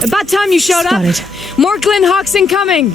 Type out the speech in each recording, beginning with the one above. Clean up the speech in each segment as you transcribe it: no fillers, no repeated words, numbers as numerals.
About time you showed up. More Glinthawks incoming.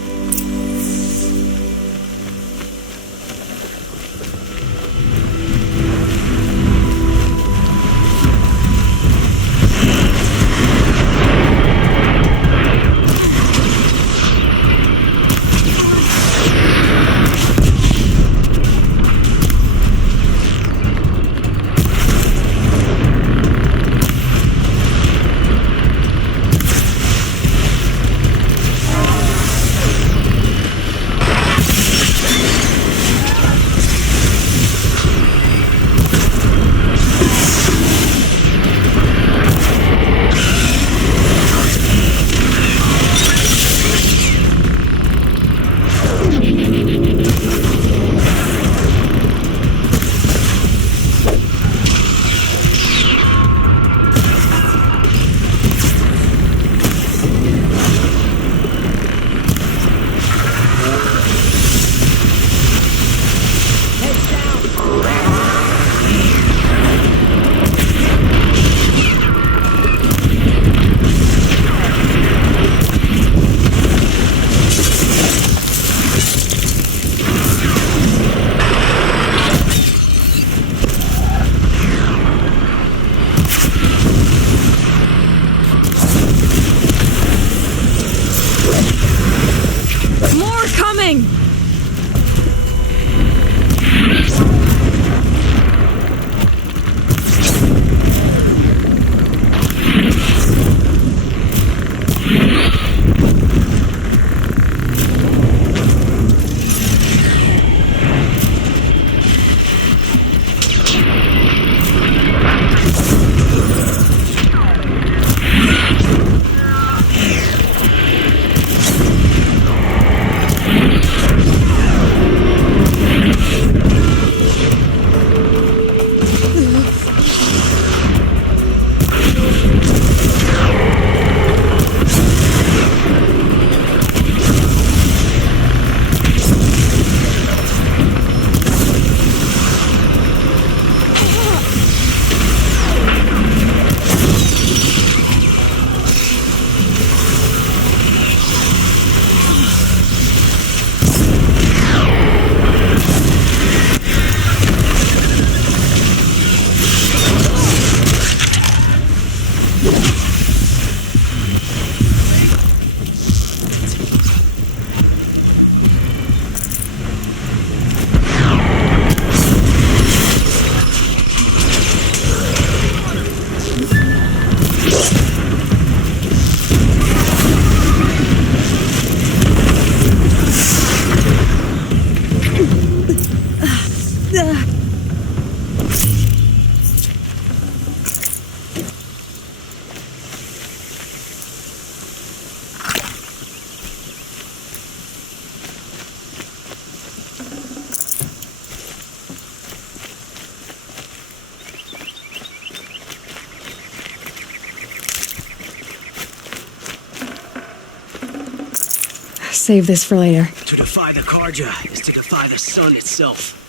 save this for later. To defy the Karja is to defy the sun itself.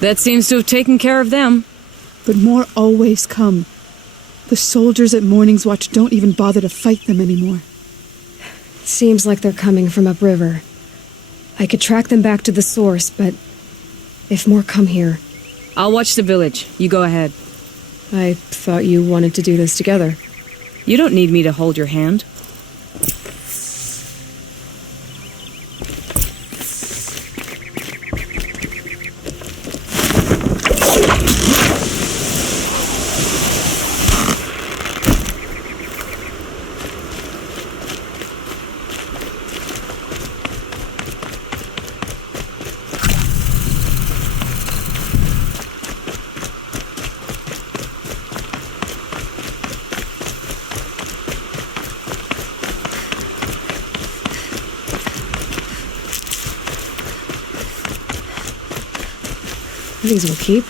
That seems to have taken care of them. But more always come. The soldiers at Morning's Watch don't even bother to fight them anymore. Seems like they're coming from upriver. I could track them back to the source, but if more come here... I'll watch the village. You go ahead. I thought you wanted to do this together. You don't need me to hold your hand. These will keep.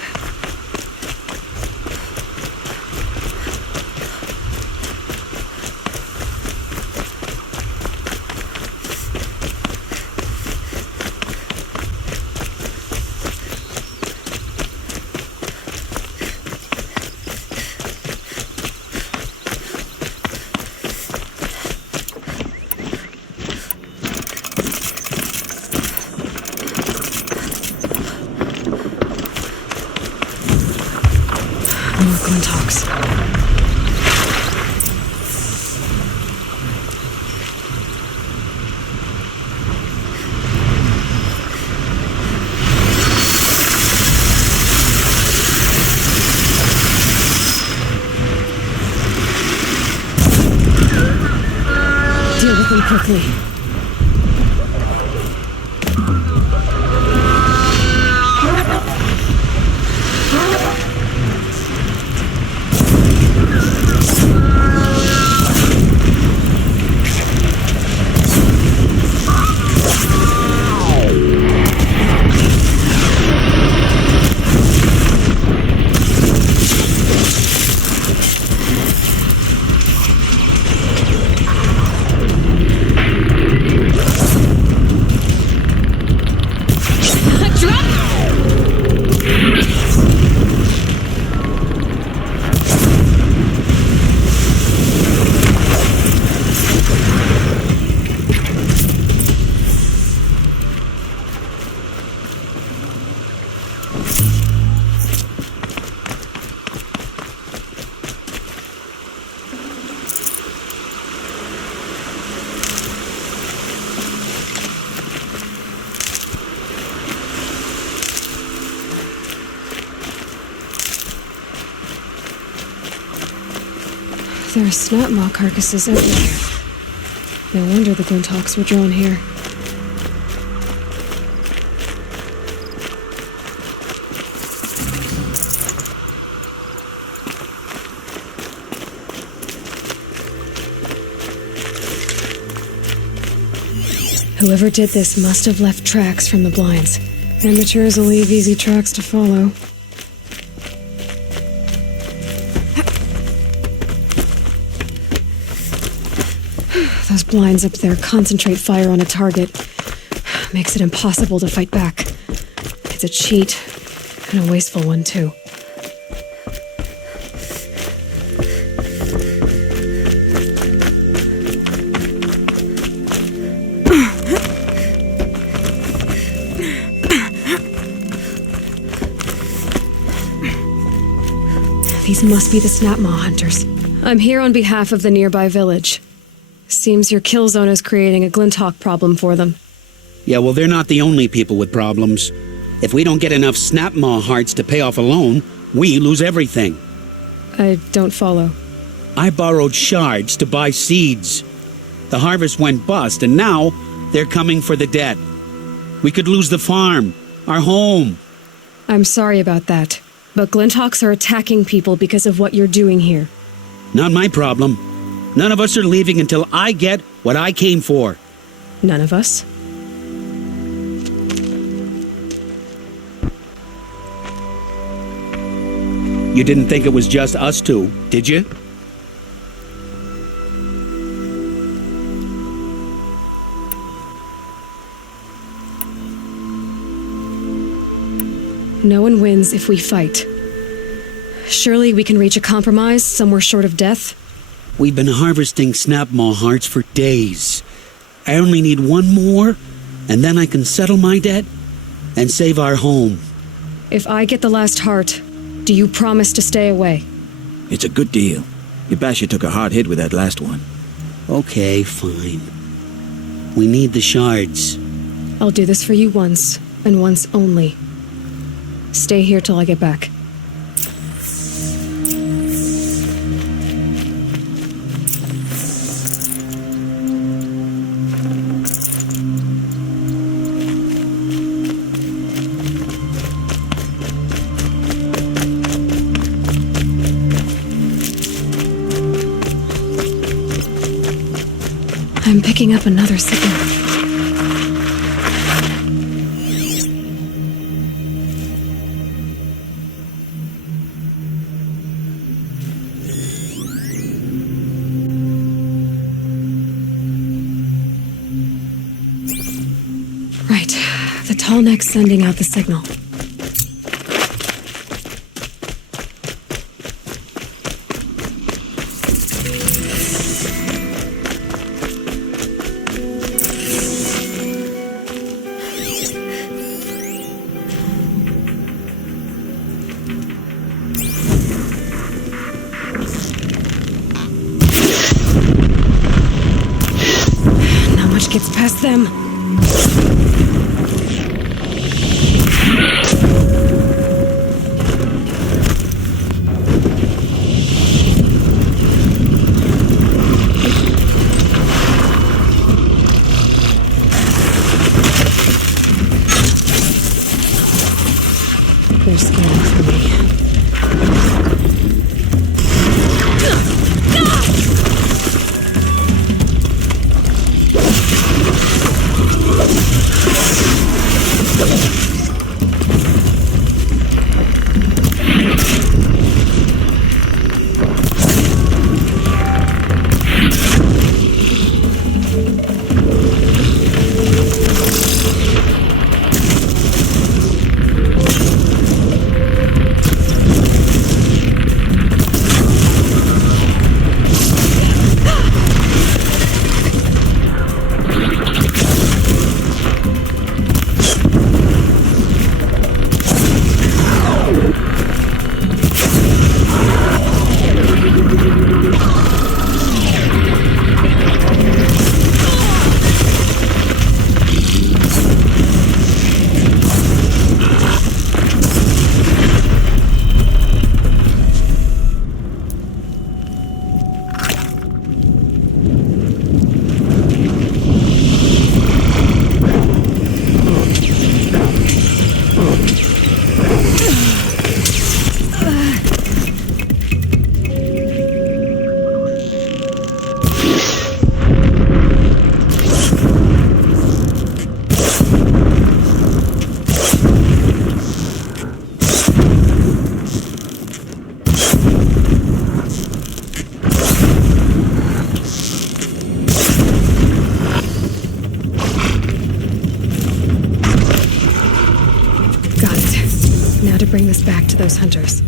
More Glinthawks. Deal with them quickly. There are snap maw carcasses everywhere. No wonder the Glinthawks were drawn here. Whoever did this must have left tracks from the blinds. Amateurs will leave easy tracks to follow. Those blinds up there concentrate fire on a target. Makes it impossible to fight back. It's a cheat, and a wasteful one, too. These must be the snap maw hunters. I'm here on behalf of the nearby village. Seems your kill zone is creating a Glinthawk problem for them. Yeah, well, they're not the only people with problems. If we don't get enough snap maw hearts to pay off a loan, we lose everything. I don't follow. I borrowed shards to buy seeds. The harvest went bust, and now they're coming for the debt. We could lose the farm, Our home. I'm sorry about that, but Glinthawks are attacking people because of what you're doing here. Not my problem. None of us are leaving until I get what I came for. None of us? You didn't think it was just us two, did you? No one wins if we fight. Surely we can reach a compromise somewhere short of death? We've been harvesting Snapmaw hearts for days. I only need one more, and then I can settle my debt and save our home. If I get the last heart, do you promise to stay away? It's a good deal. Yabasha took a hard hit with that last one. Okay, fine. We need the shards. I'll do this for you once, and once only. Stay here till I get back. I'm picking up another signal. Right. The tall neck's sending out the signal. Not much gets past them. They're scanning for me. To bring this back to those hunters.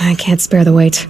I can't spare the weight.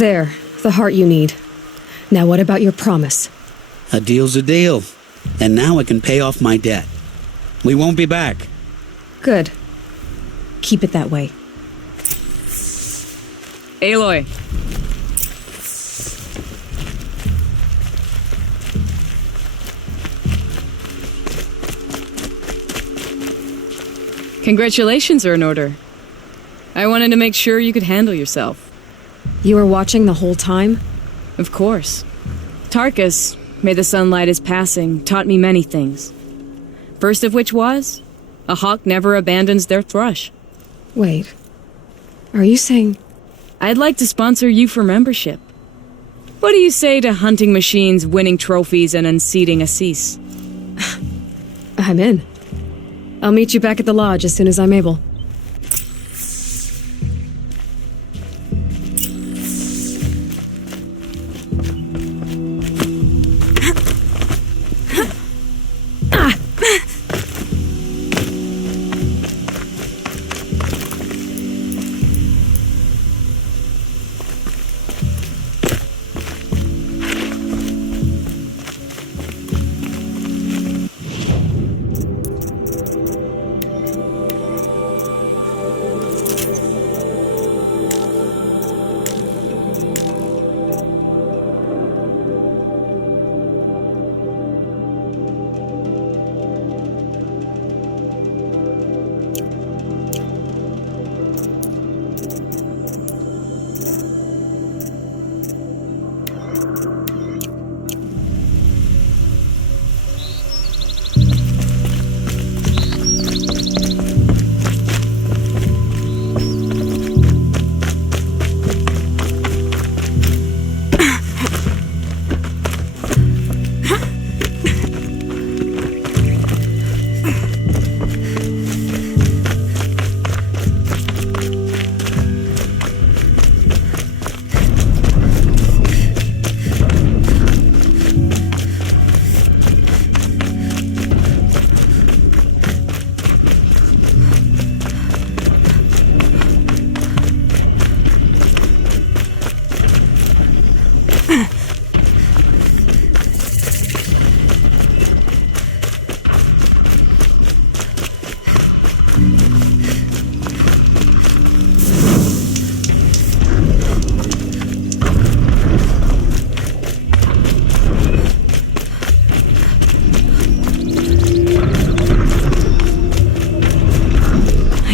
There, the heart you need. Now what about your promise? A deal's a deal. And now I can pay off my debt. We won't be back. Good. Keep it that way. Aloy. Congratulations are in order. I wanted to make sure you could handle yourself. You were watching the whole time? Of course. Tarkus, may the sunlight is passing, taught me many things. First of which was, a hawk never abandons their thrush. Wait. Are you saying... I'd like to sponsor you for membership. What do you say to hunting machines, winning trophies, and unseating Assis? I'm in. I'll meet you back at the lodge as soon as I'm able.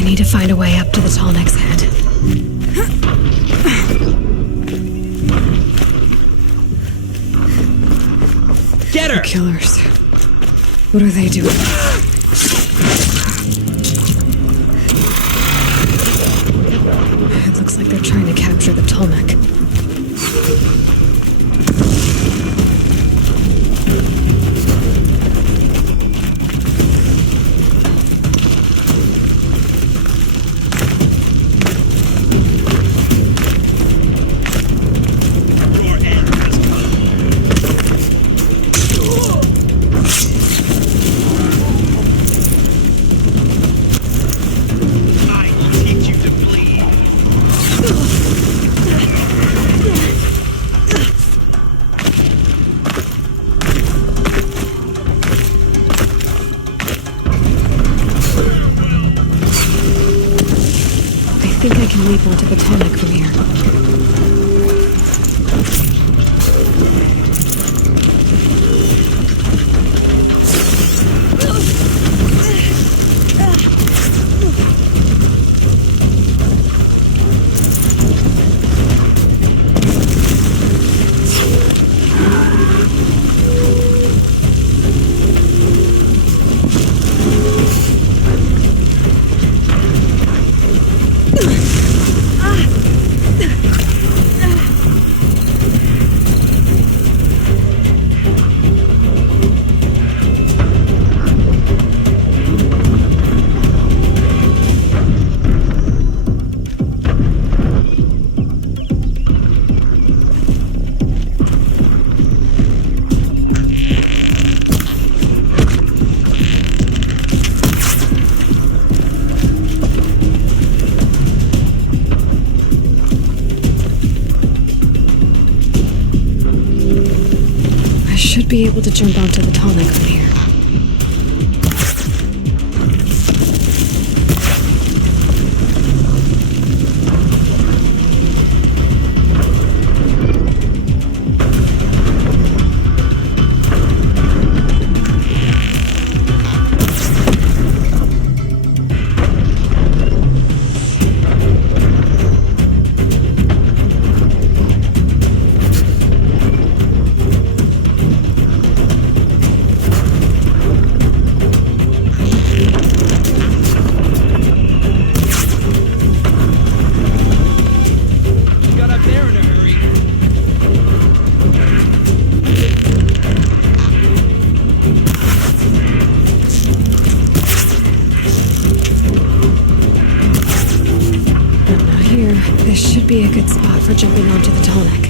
Need to find a way up to the Tallneck's head. Get her! The killers. What are they doing? It looks like they're trying to capture the Tallneck. I think I can leap onto the Tallneck from here. be able to jump onto the tonic from here. Got up there in a hurry. I'm not here. This should be a good spot for jumping onto the tonic.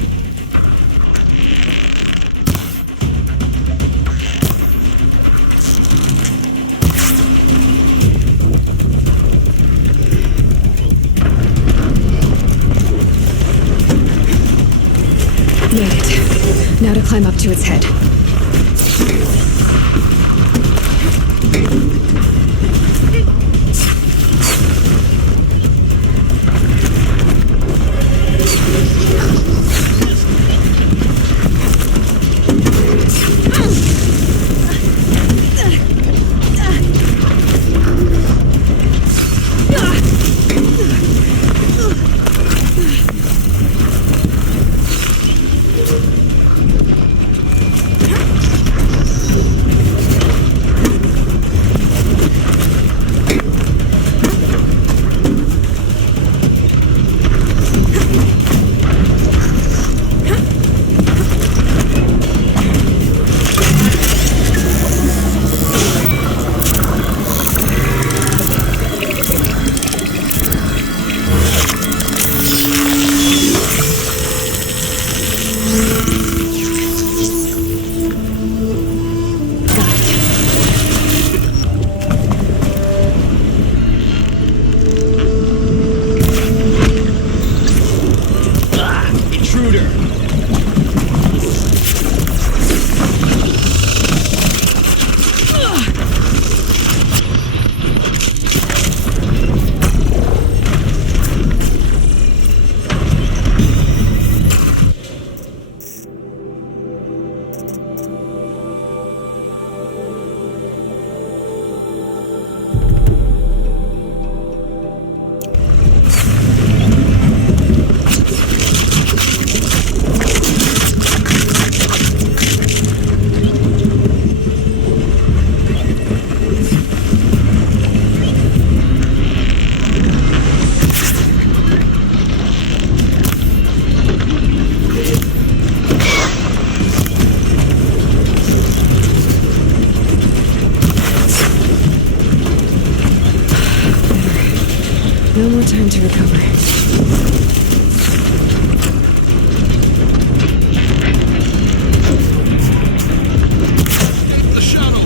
Made it. Now to climb up to its head. Intruder. No more time to recover. The shuttle.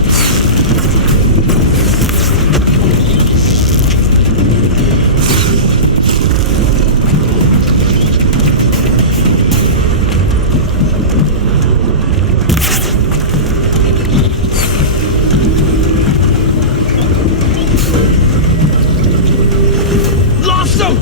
Lost him!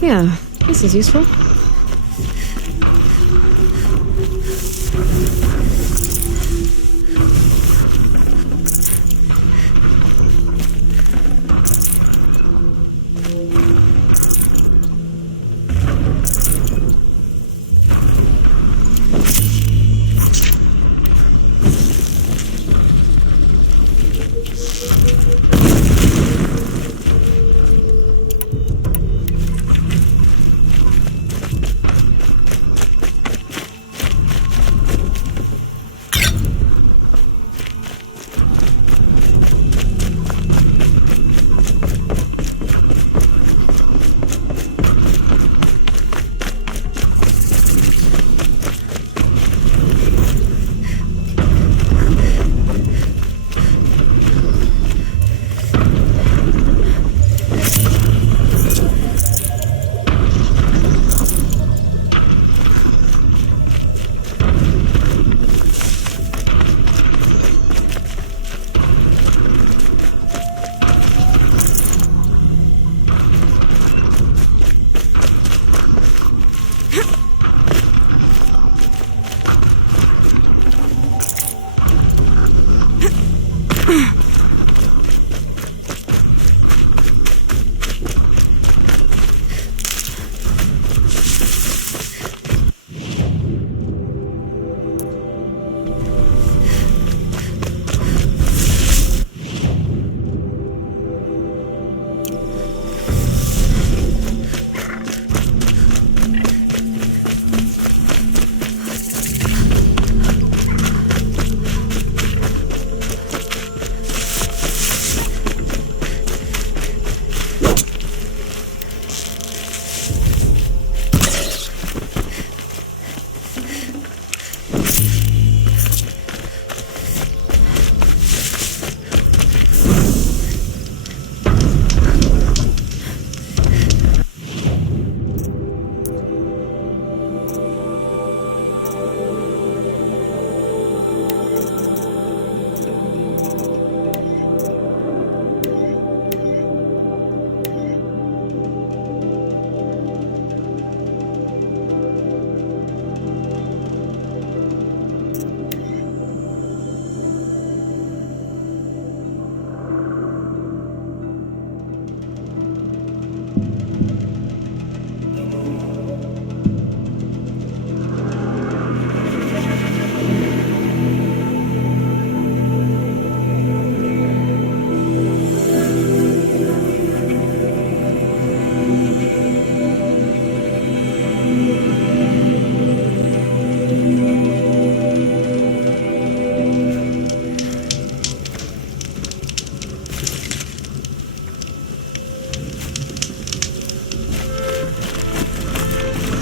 Yeah, this is useful.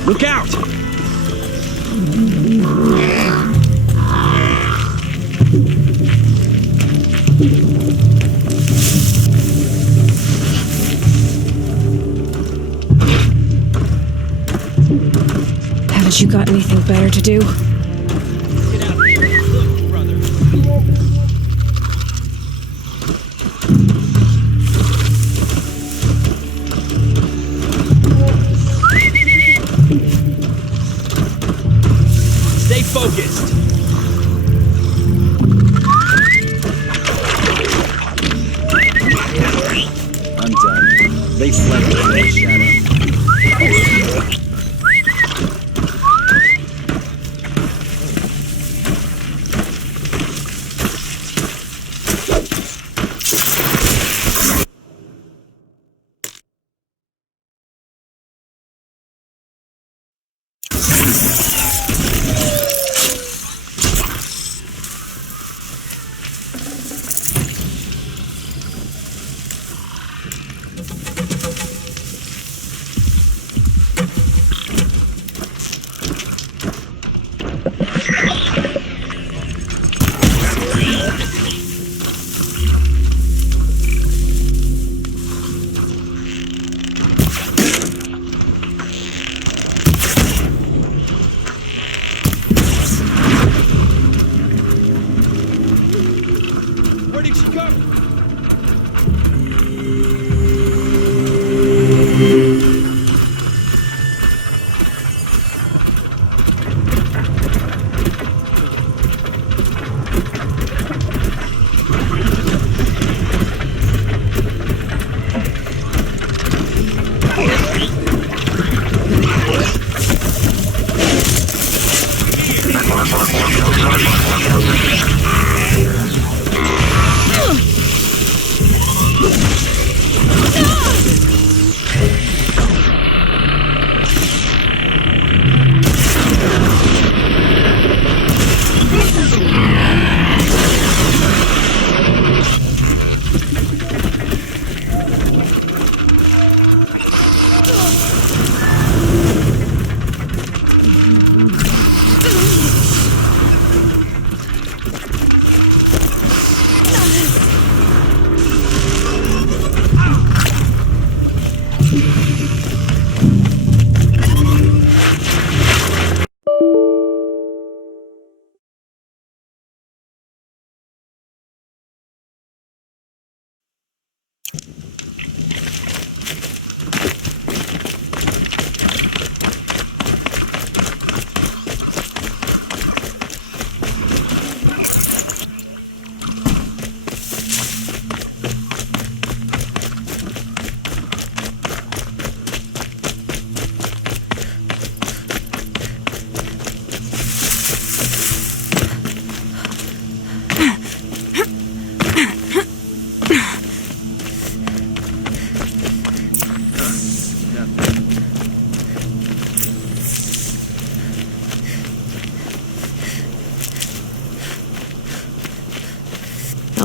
Look out! Haven't you got anything better to do? Get out here. Look, brother. Stay focused. I'm done. They slept in their shadow.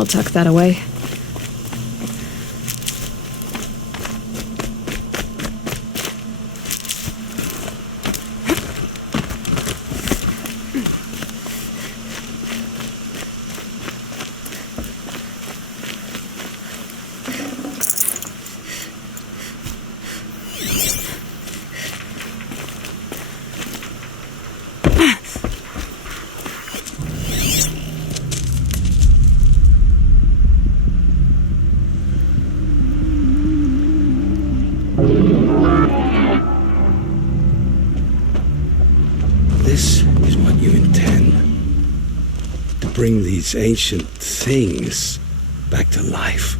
I'll tuck that away. This is what you intend. To bring these ancient things back to life.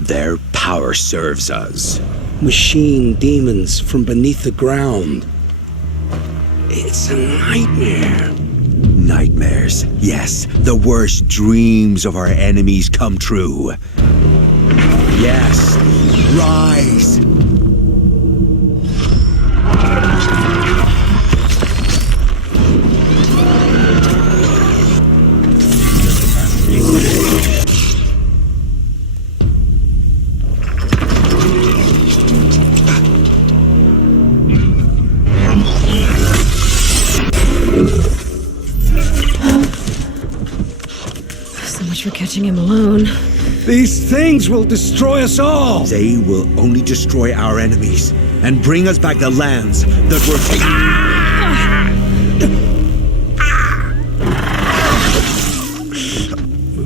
Their power serves us. Machine demons from beneath the ground. It's a nightmare. Nightmares. Yes, the worst dreams of our enemies come true. Yes, rise! So much for catching him alone. These things will destroy us all! They will only destroy our enemies and bring us back the lands that were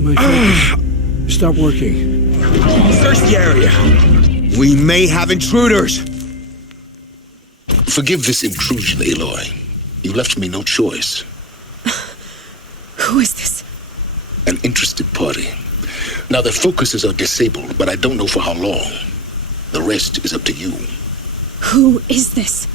My focus. Stop working. Search the area. We may have intruders. Forgive this intrusion, Aloy. You left me no choice. Who is this? An interested party. Now, their focuses are disabled, but I don't know for how long. The rest is up to you. Who is this?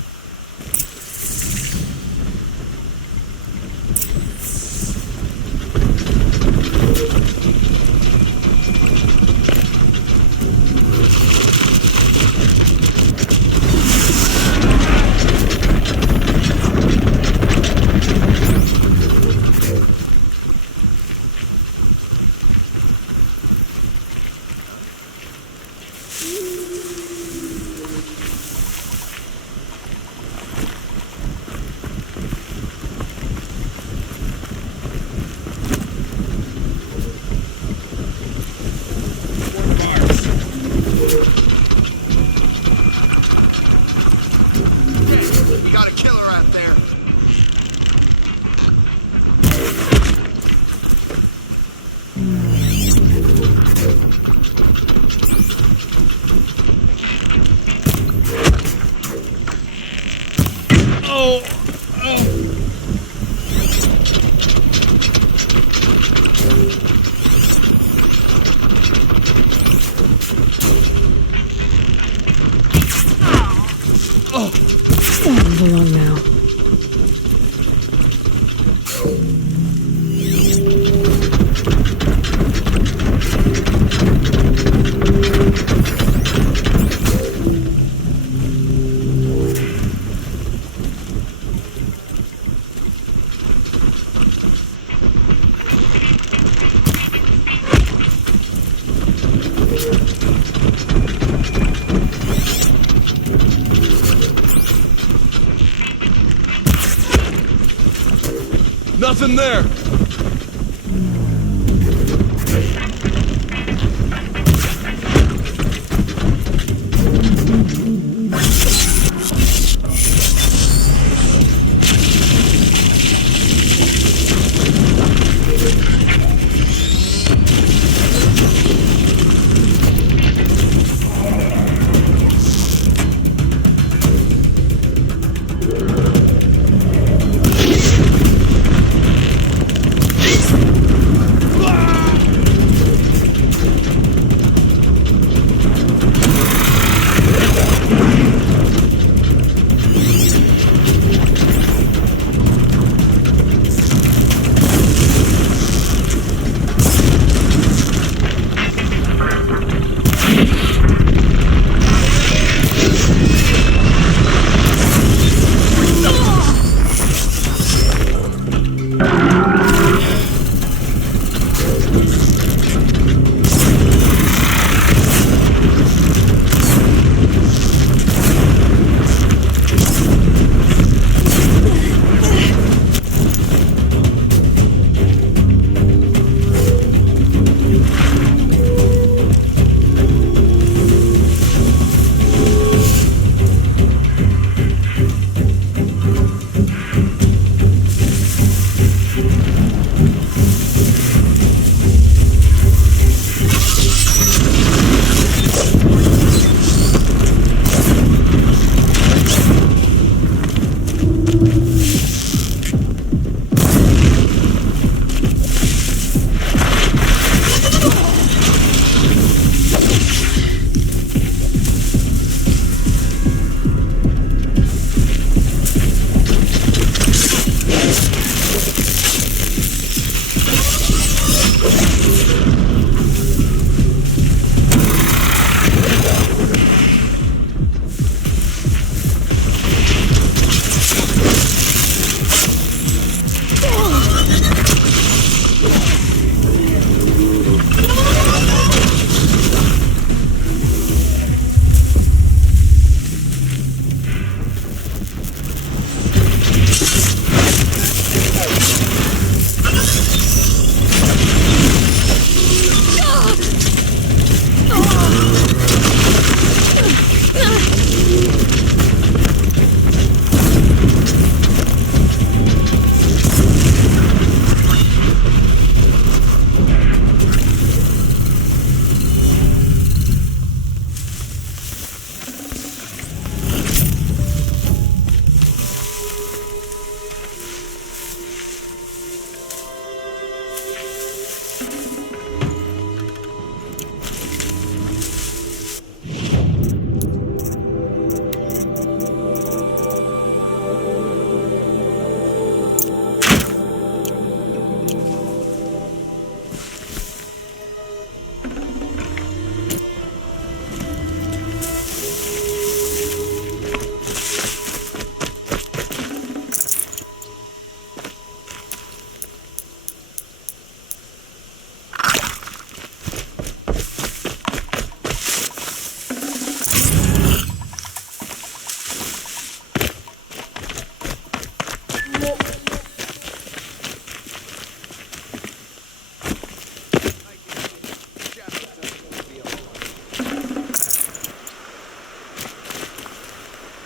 Move along now. Nothing there!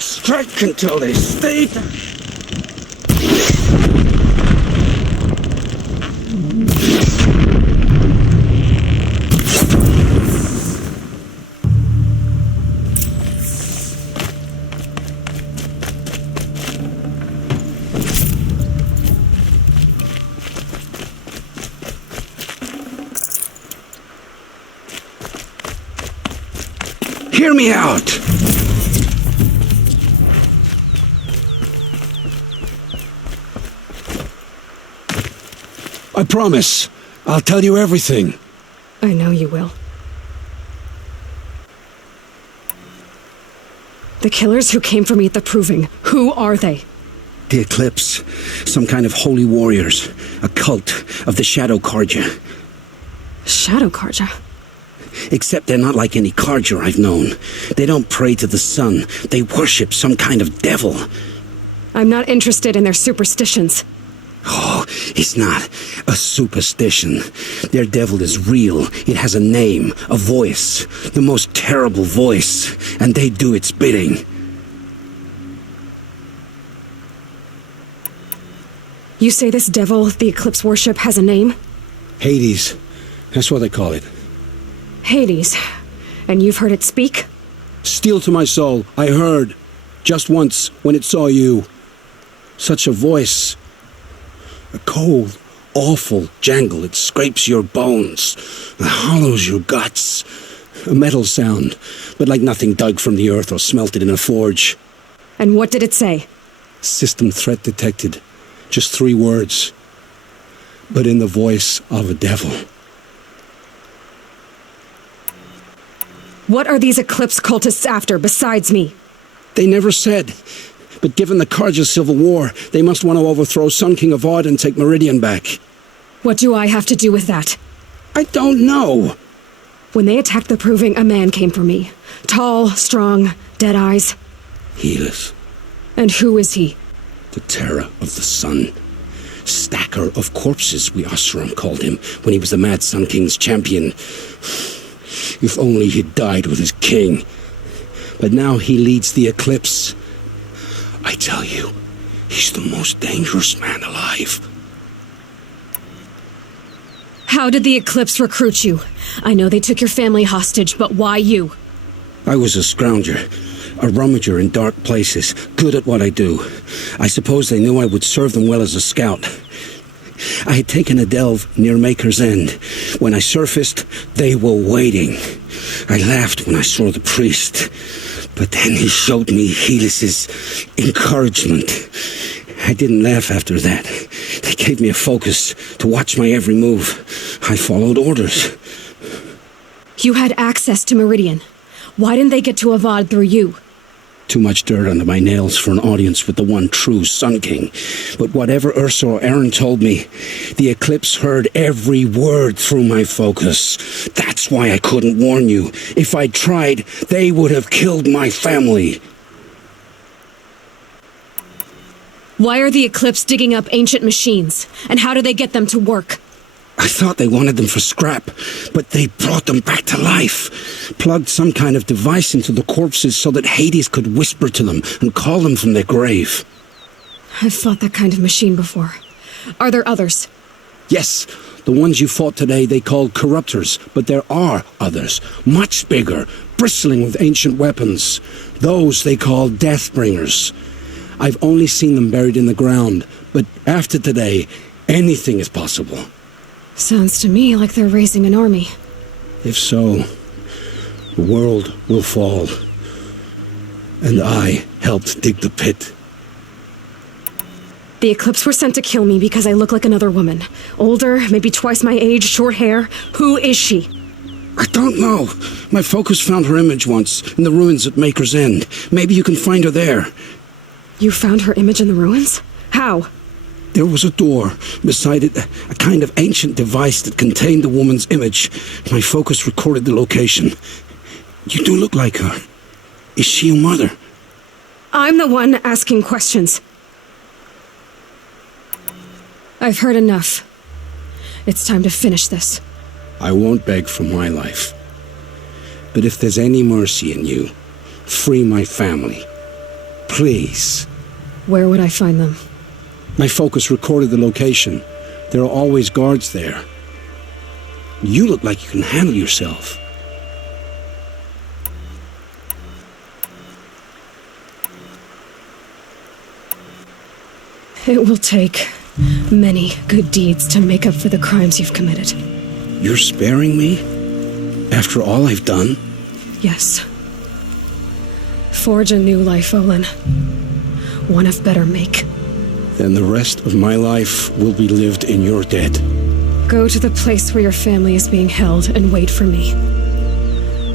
Strike until they stay down. Hear me out! I promise. I'll tell you everything. I know you will. The killers who came for me at the Proving, who are they? The Eclipse. Some kind of holy warriors. A cult of the Shadow Karja. Shadow Karja? Except they're not like any Karja I've known. They don't pray to the sun. They worship some kind of devil. I'm not interested in their superstitions. Oh, it's not a superstition. Their devil is real. It has a name, a voice, the most terrible voice, and they do its bidding. You say this devil the Eclipse worship has a name? Hades. That's what they call it. Hades. And you've heard it speak? Steel to my soul, I heard. Just once, when it saw you. Such a voice. A cold, awful jangle. It scrapes your bones. It hollows your guts. A metal sound, but like nothing dug from the earth or smelted in a forge. And what did it say? System threat detected. Just 3 words. But in the voice of a devil. What are these Eclipse cultists after besides me? They never said. But given the Karja civil war, they must want to overthrow Sun King of Odd and take Meridian back. What do I have to do with that? I don't know. When they attacked the Proving, a man came for me. Tall, strong, dead eyes. Helis, And who is he? the terror of the sun. Stacker of corpses, we Osram called him, when he was the Mad Sun King's champion. If only he'd died with his king. But now he leads the Eclipse. I tell you, he's the most dangerous man alive. How did the Eclipse recruit you? I know they took your family hostage, but why you? I was a scrounger, a rummager in dark places, good at what I do. I suppose they knew I would serve them well as a scout. I had taken a delve near Maker's End. When I surfaced, they were waiting. I laughed when I saw the priest, but then he showed me Helis's encouragement. I didn't laugh after that. They gave me a focus to watch my every move. I followed orders. You had access to Meridian. Why didn't they get to Avad through you? Too much dirt under my nails for an audience with the one true Sun King. But whatever Ursa or Aaron told me, the Eclipse heard every word through my focus. That's why I couldn't warn you. If I'd tried, they would have killed my family. Why are the Eclipse digging up ancient machines? And how do they get them to work? I thought they wanted them for scrap, but they brought them back to life. Plugged some kind of device into the corpses so that Hades could whisper to them and call them from their grave. I've fought that kind of machine before. Are there others? Yes, the ones you fought today they called corruptors, but there are others, much bigger, bristling with ancient weapons. Those they call Deathbringers. I've only seen them buried in the ground, but after today, anything is possible. Sounds to me like they're raising an army. If so, the world will fall. And I helped dig the pit. The Eclipse were sent to kill me because I look like another woman. Older, maybe twice my age, short hair. Who is she? I don't know. My focus found her image once, in the ruins at Maker's End. Maybe you can find her there. You found her image in the ruins? How? There was a door. Beside it, a kind of ancient device that contained the woman's image. My focus recorded the location. You do look like her. Is she your mother? I'm the one asking questions. I've heard enough. It's time to finish this. I won't beg for my life. But if there's any mercy in you, free my family. Please. Where would I find them? My focus recorded the location. There are always guards there. You look like you can handle yourself. It will take many good deeds to make up for the crimes you've committed. You're sparing me? After all I've done? Yes. Forge a new life, Olin. One of better make. Then the rest of my life will be lived in your debt. Go to the place where your family is being held and wait for me.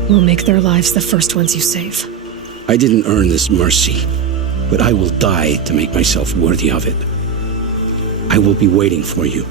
We'll make their lives the first ones you save. I didn't earn this mercy, but I will die to make myself worthy of it. I will be waiting for you.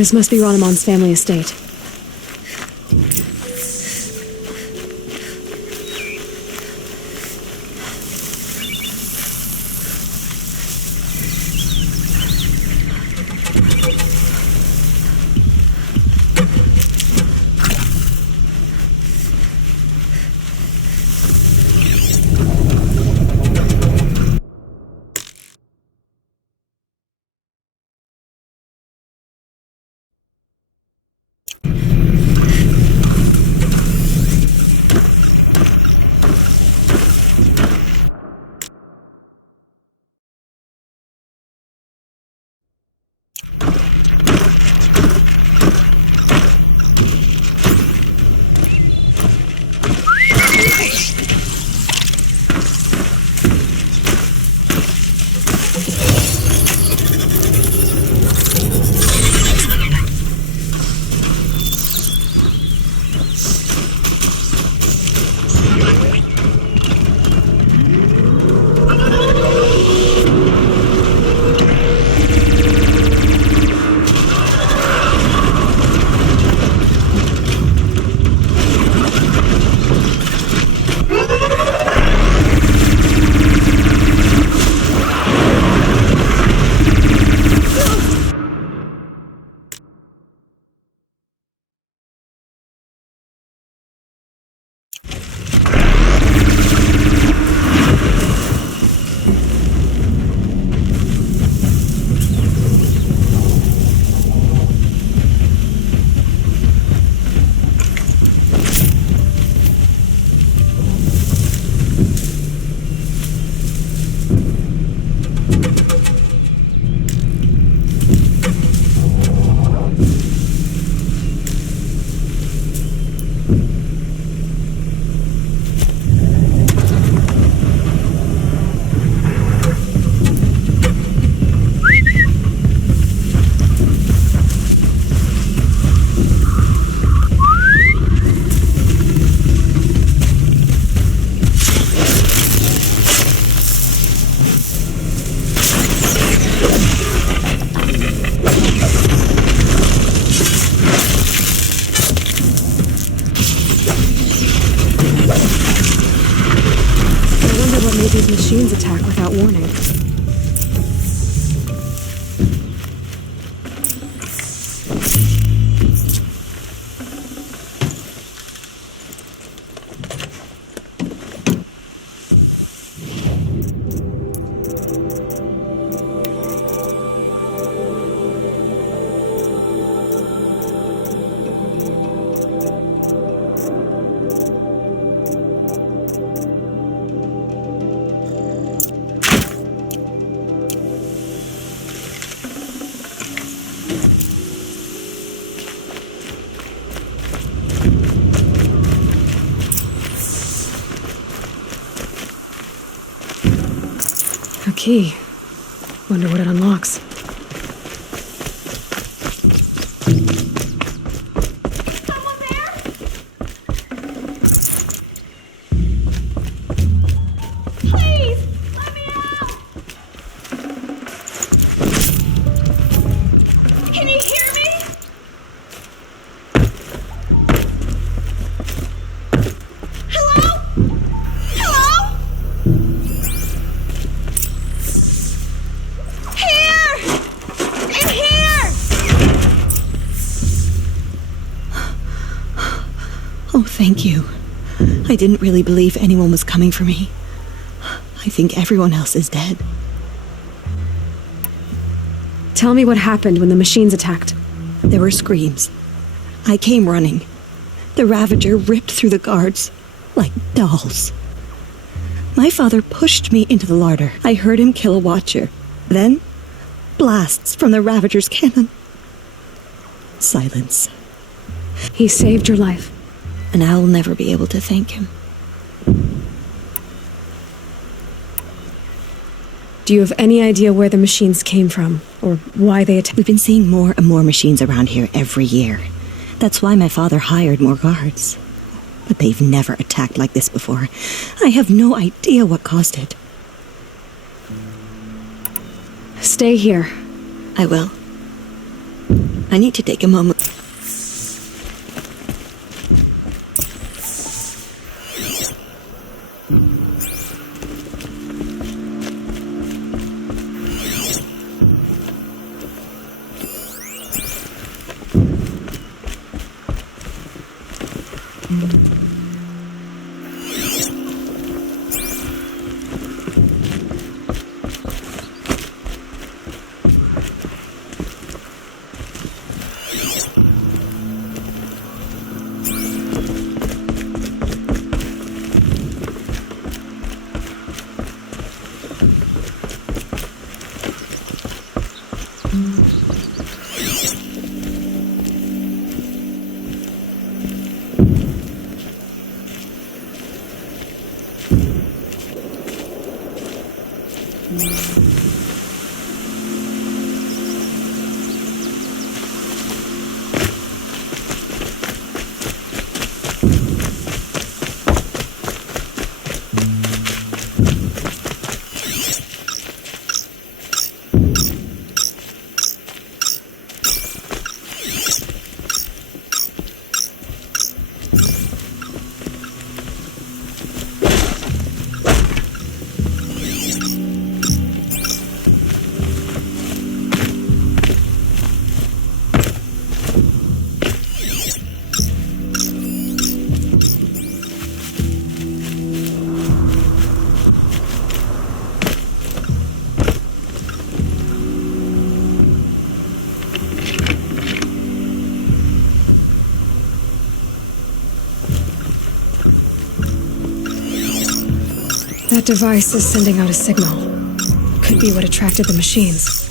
This must be Ronamon's family estate. attack without warning. A key. Wonder what it unlocks. Someone there? Please, let me out! Can you hear me? Hello? Hello? Here! In here! Oh, thank you. I didn't really believe anyone was coming for me. I think everyone else is dead. Tell me what happened when the machines attacked. There were screams. I came running. The Ravager ripped through the guards like dolls. My father pushed me into the larder. I heard him kill a watcher. Then, blasts from the Ravager's cannon. Silence. He saved your life. And I'll never be able to thank him. Do you have any idea where the machines came from? Or why they attacked? We've been seeing more and more machines around here every year. That's why my father hired more guards. But they've never attacked like this before. I have no idea what caused it. Stay here. I will. I need to take a moment. That device is sending out a signal. Could be what attracted the machines.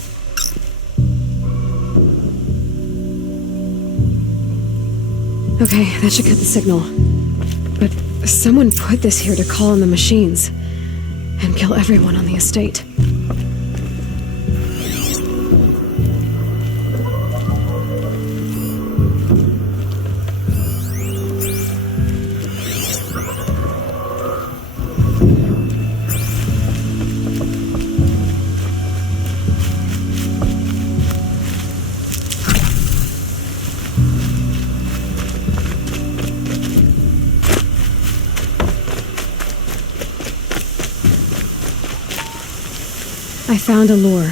Okay, that should cut the signal. But someone put this here to call in the machines and kill everyone on the estate. I found a lure.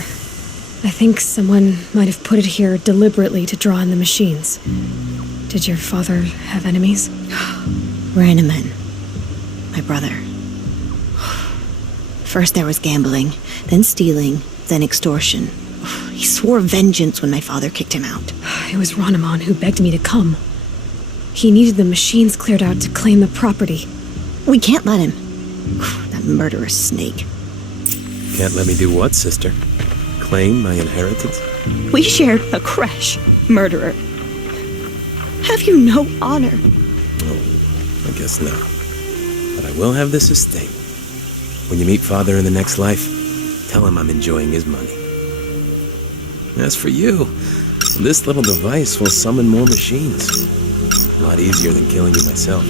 I think someone might have put it here deliberately to draw in the machines. Did your father have enemies? Rainaman. My brother. First there was gambling, then stealing, then extortion. He swore vengeance when my father kicked him out. It was Rainaman who begged me to come. He needed the machines cleared out to claim the property. We can't let him. That murderous snake. Can't let me do what, sister? Claim my inheritance? We shared a creche, murderer. Have you no honor? Oh, I guess not. But I will have this estate. When you meet Father in the next life, tell him I'm enjoying his money. As for you, this little device will summon more machines. A lot easier than killing you myself.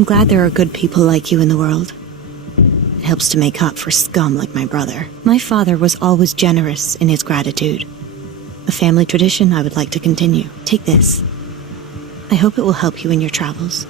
I'm glad there are good people like you in the world. It helps to make up for scum like my brother. My father was always generous in his gratitude. A family tradition I would like to continue. Take this. I hope it will help you in your travels.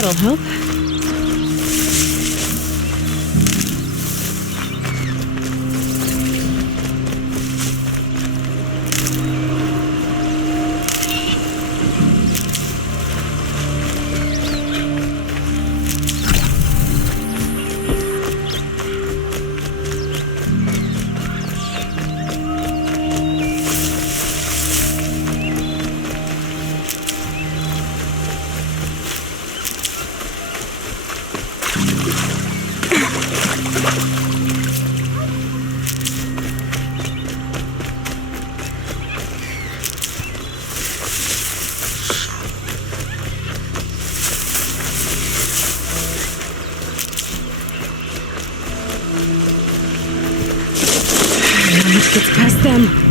That'll help. Gets past them.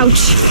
Ouch.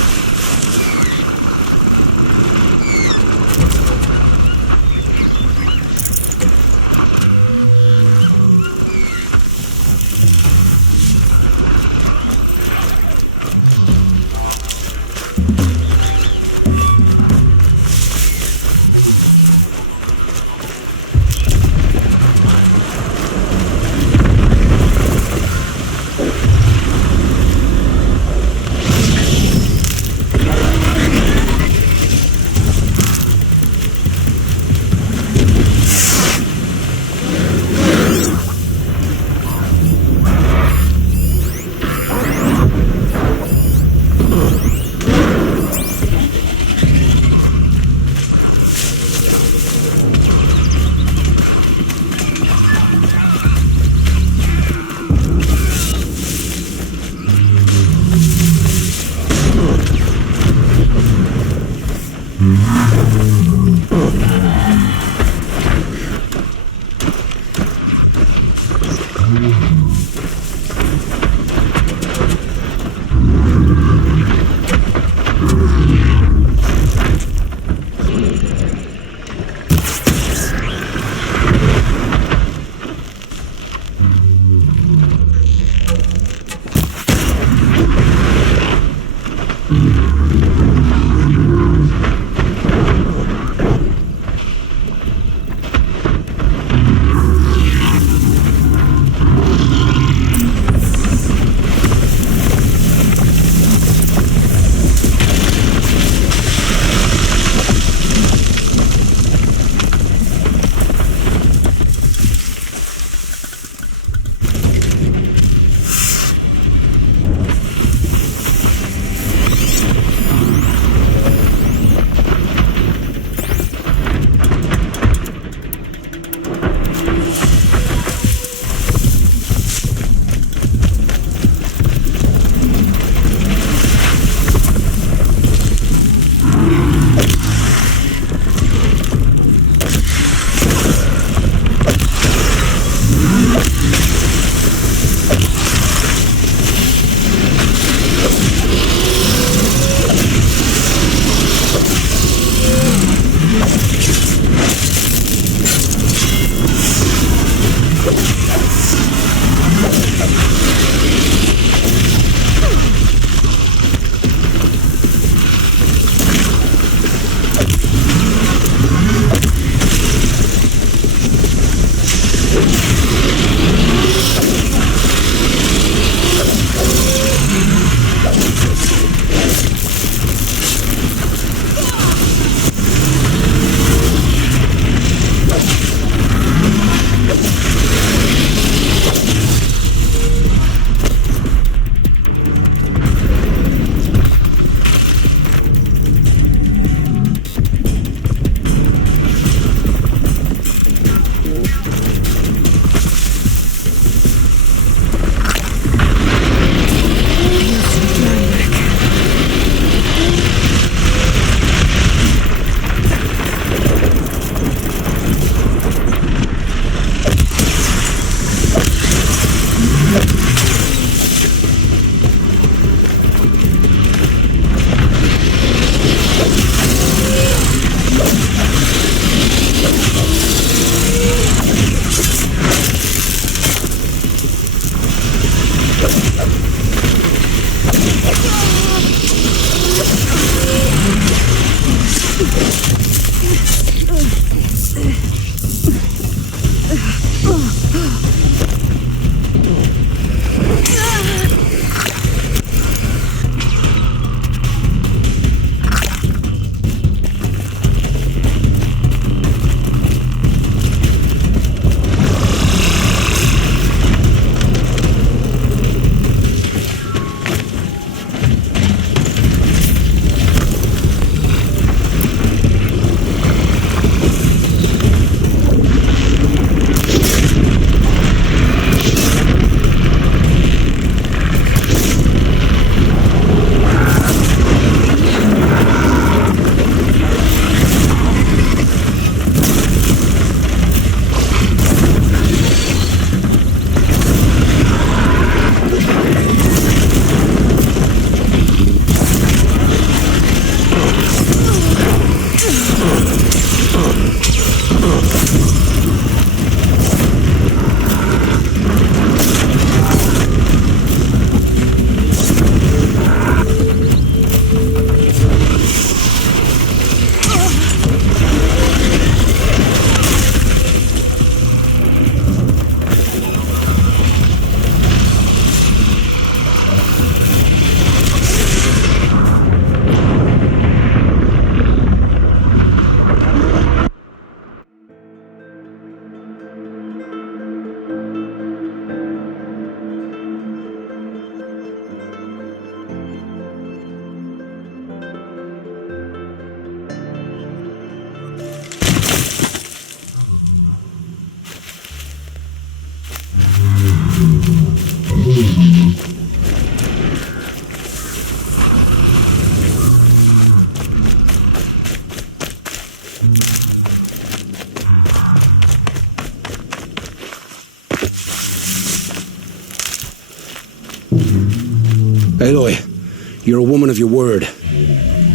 Aloy, you're a woman of your word.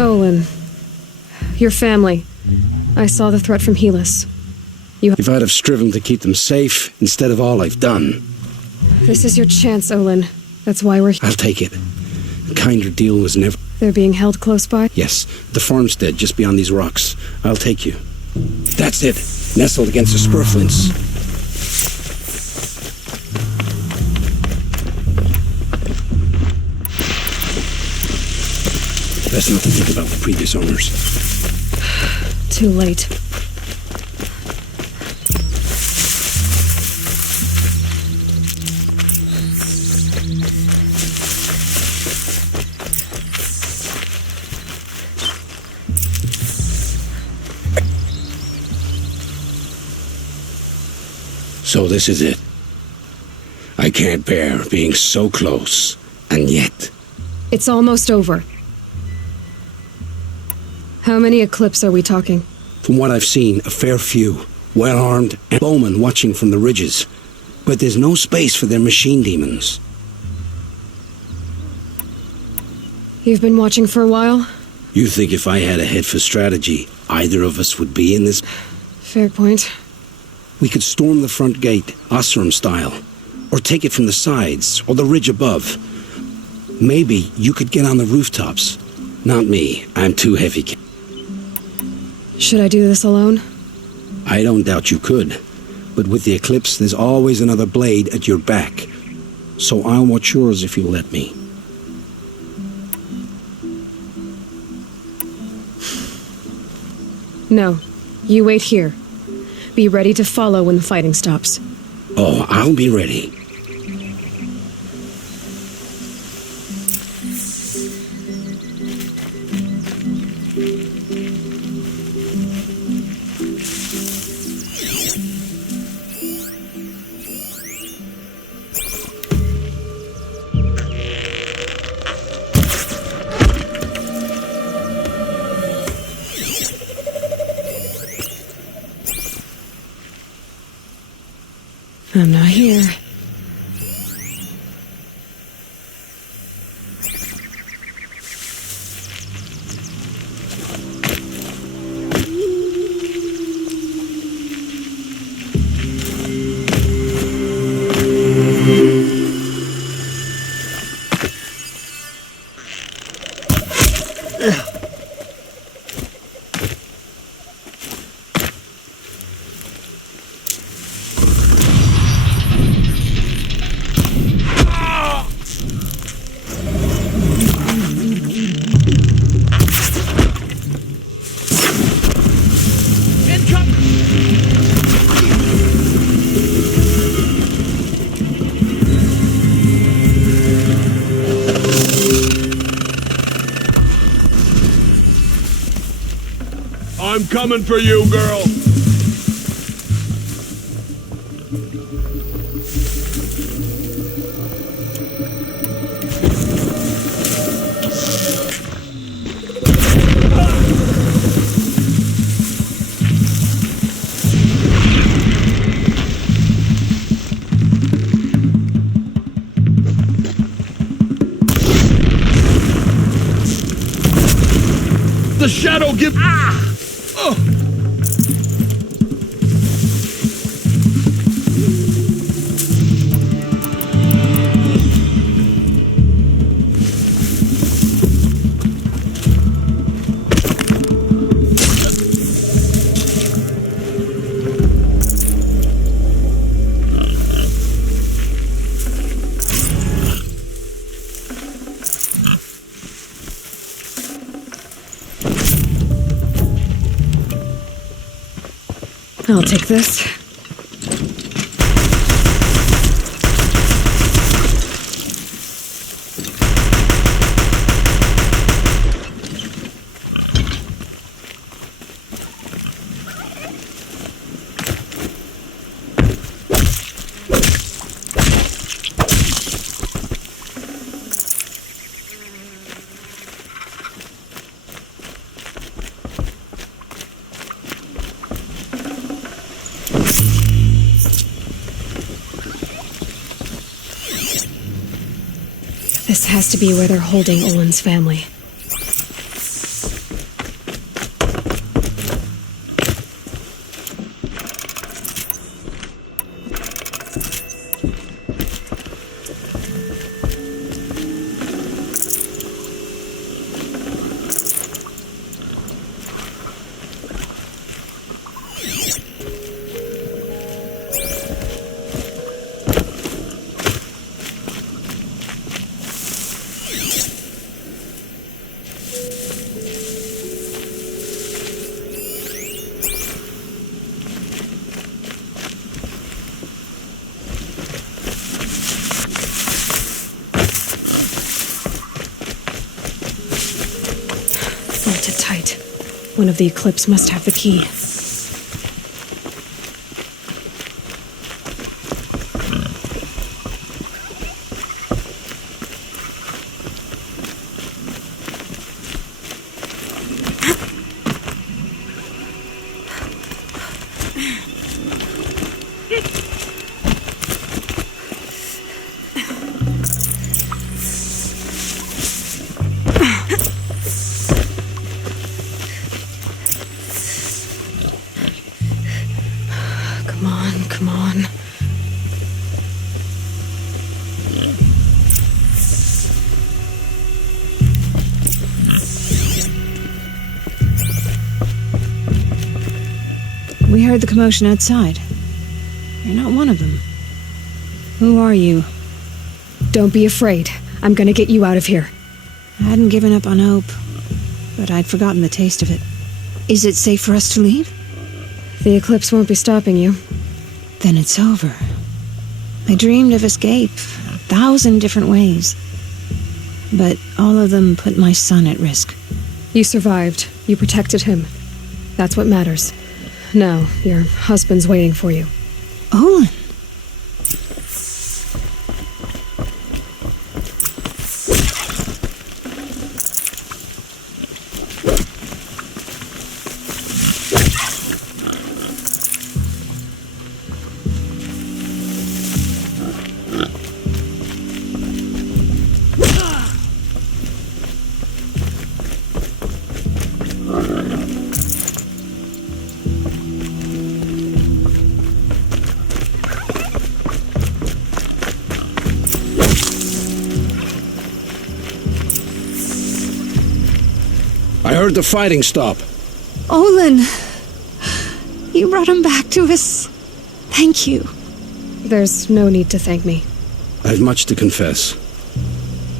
Olin. Your family. I saw the threat from Helis. If I'd have striven to keep them safe instead of all I've done. This is your chance, Olin. That's why we're here. I'll take it. A kinder deal was never... They're being held close by? Yes, the farmstead just beyond these rocks. I'll take you. That's it. Nestled against the spurflints. Best not to think about the previous owners. Too late. So this is it. I can't bear being so close, and yet... It's almost over. How many Eclipse are we talking? From what I've seen, a fair few. Well-armed, and bowmen watching from the ridges. But there's no space for their machine demons. You've been watching for a while? You think if I had a head for strategy, either of us would be in this? Fair point. We could storm the front gate, Osram style. Or take it from the sides, or the ridge above. Maybe you could get on the rooftops. Not me. I'm too heavy. Should I do this alone? I don't doubt you could. But with the Eclipse, there's always another blade at your back. So I'll watch yours if you'll let me. No. You wait here. Be ready to follow when the fighting stops. Oh, I'll be ready. I'm not here. I'm coming for you, girl! The shadow give... Ah! Oh! I'll take this. This has to be where they're holding Olin's family. Bolted tight. One of the Eclipse must have the key. Come on. We heard the commotion outside. You're not one of them. Who are you? Don't be afraid. I'm gonna get you out of here. I hadn't given up on hope, but I'd forgotten the taste of it. Is it safe for us to leave? The Eclipse won't be stopping you. Then it's over. I dreamed of escape, 1,000 different ways. But all of them put my son at risk. You survived. You protected him. That's what matters. Now, your husband's waiting for you. Olin. I heard the fighting stop. Olin! You brought him back to us. Thank you. There's no need to thank me. I have much to confess.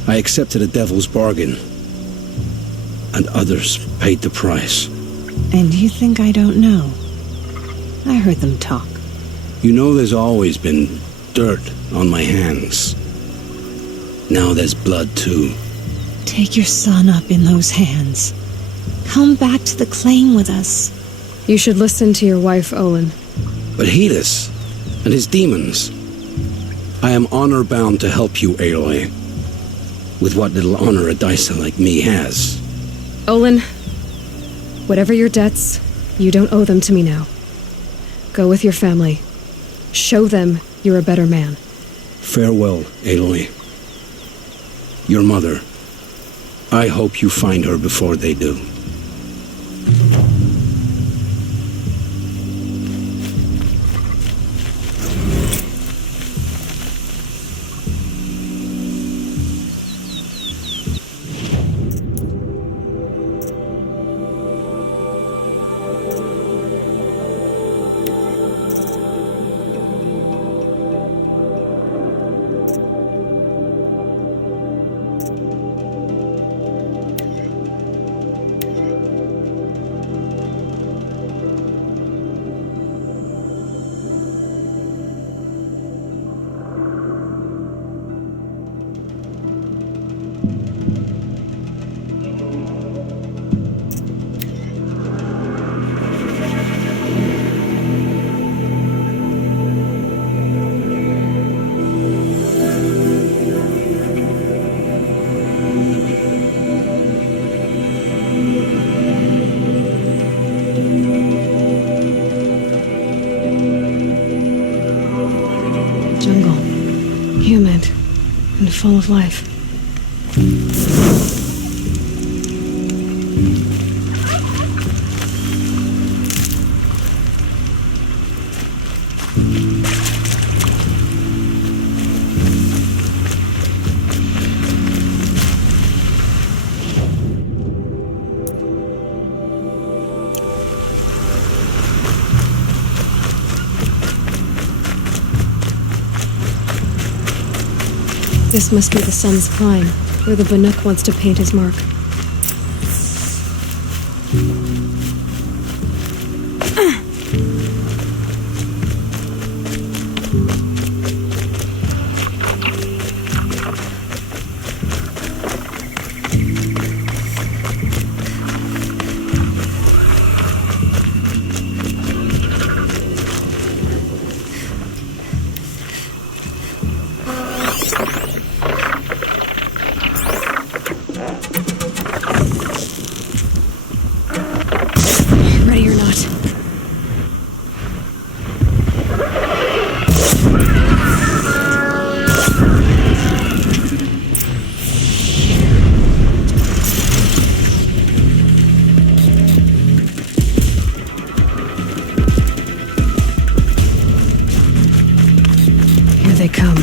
I accepted a devil's bargain. And others paid the price. And you think I don't know? I heard them talk. You know there's always been dirt on my hands. Now there's blood too. Take your son up in those hands. Come back to the claim with us. You should listen to your wife, Olin. But Hedis and his demons. I am honor-bound to help you, Aloy. With what little honor a dicer like me has. Olin, whatever your debts, you don't owe them to me now. Go with your family. Show them you're a better man. Farewell, Aloy. Your mother. I hope you find her before they do. Jungle. Humid. And full of life. This must be the sun's climb, where the Banuk wants to paint his mark. Ready or not. Here they come.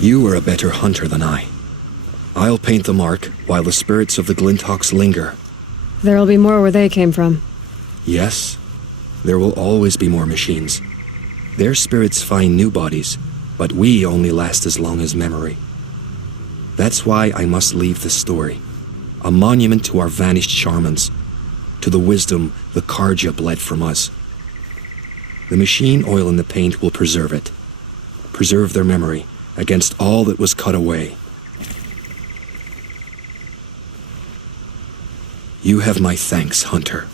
You are a better hunter than I. I'll paint the mark while the spirits of the Glinthawks linger. There'll be more where they came from. Yes, there will always be more machines. Their spirits find new bodies, but we only last as long as memory. That's why I must leave this story. A monument to our vanished shamans. to the wisdom the Karja bled from us. The machine oil in the paint will preserve it. Preserve their memory against all that was cut away. You have my thanks, Hunter.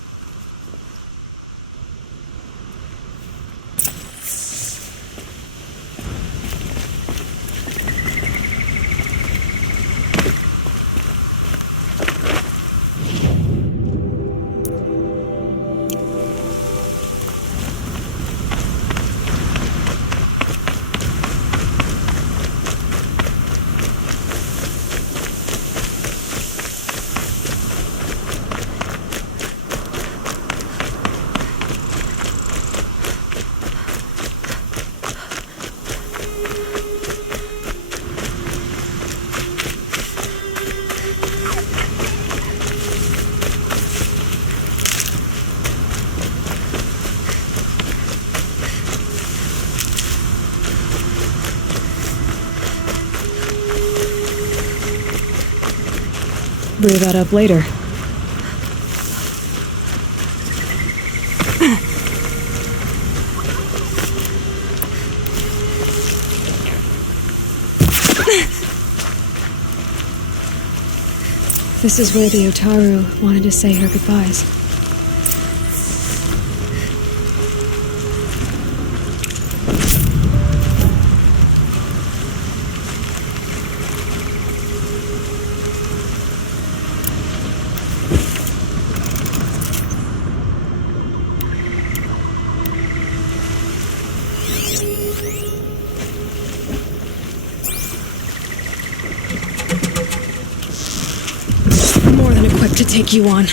Brew that up later. This is where the Otaru wanted to say her goodbyes. More than equipped to take you on.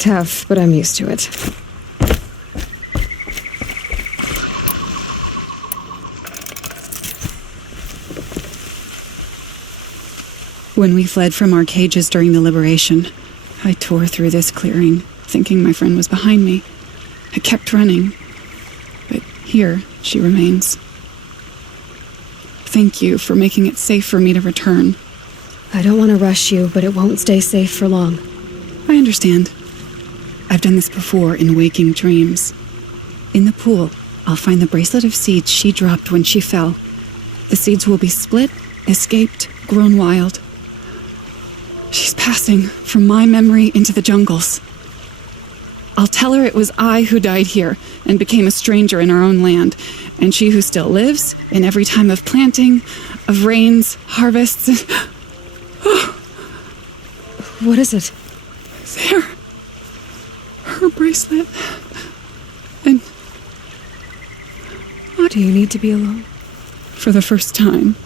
Tough, but I'm used to it. When we fled from our cages during the liberation, I tore through this clearing, thinking my friend was behind me. I kept running, but here she remains. Thank you for making it safe for me to return. I don't want to rush you, but it won't stay safe for long. I understand. I've done this before in waking dreams. In the pool, I'll find the bracelet of seeds she dropped when she fell. The seeds will be split, escaped, grown wild. She's passing from my memory into the jungles. I'll tell her it was I who died here and became a stranger in our own land, and she who still lives in every time of planting, of rains, harvests. What is it? There. Her bracelet. And... Do you need to be alone? For the first time.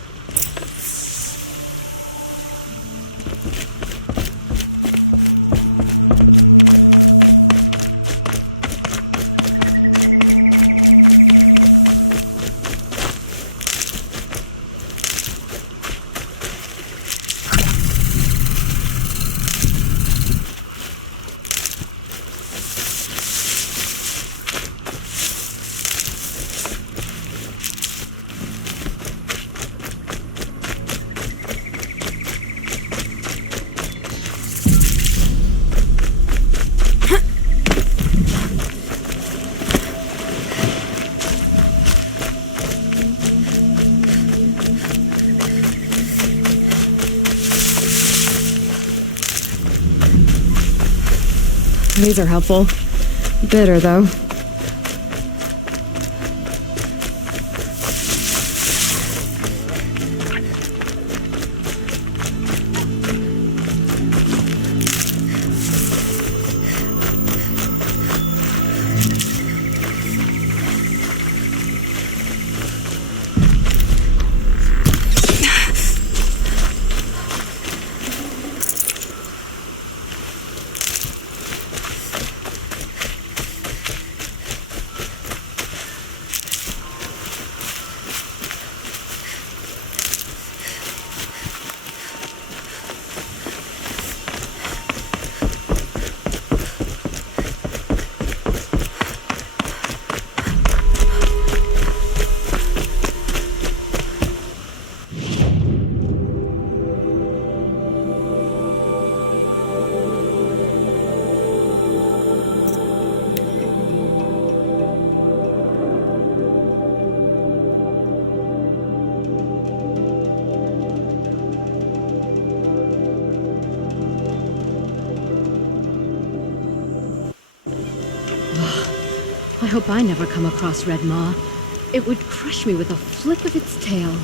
These are helpful. Bitter, though. I hope I never come across Red Maw. It would crush me with a flick of its tail.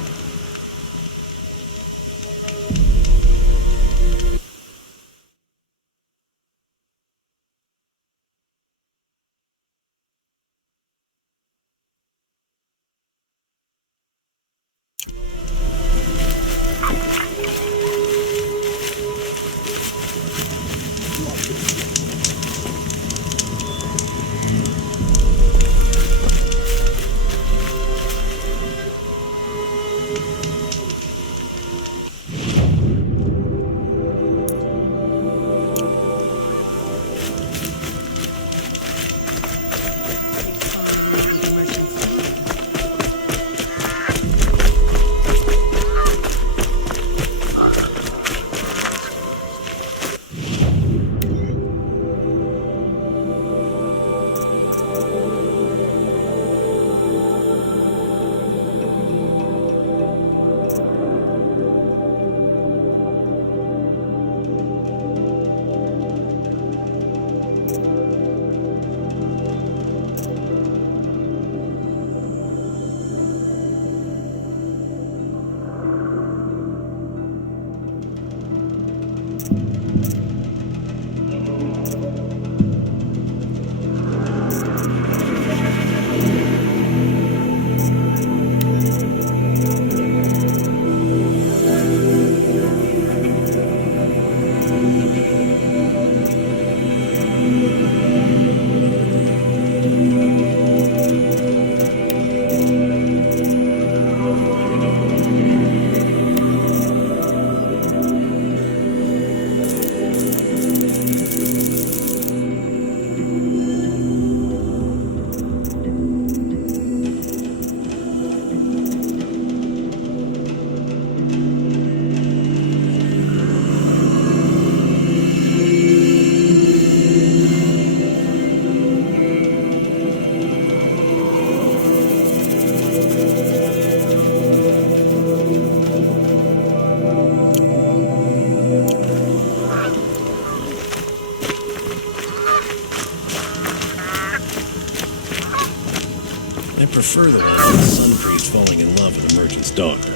prefer the one with the sun priest falling in love with the merchant's daughter.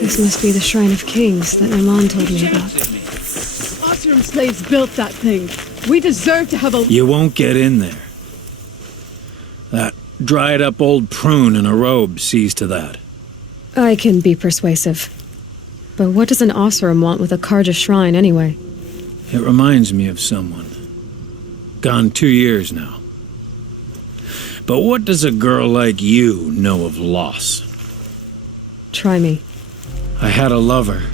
This must be the Shrine of Kings that my mom told me about. Oseram slaves built that thing. We deserve to have a... You won't get in there. That dried-up old prune in a robe sees to that. I can be persuasive. But what does an Oseram want with a Karja shrine anyway? It reminds me of someone. Gone 2 years now. But what does a girl like you know of loss? Try me. I had a lover.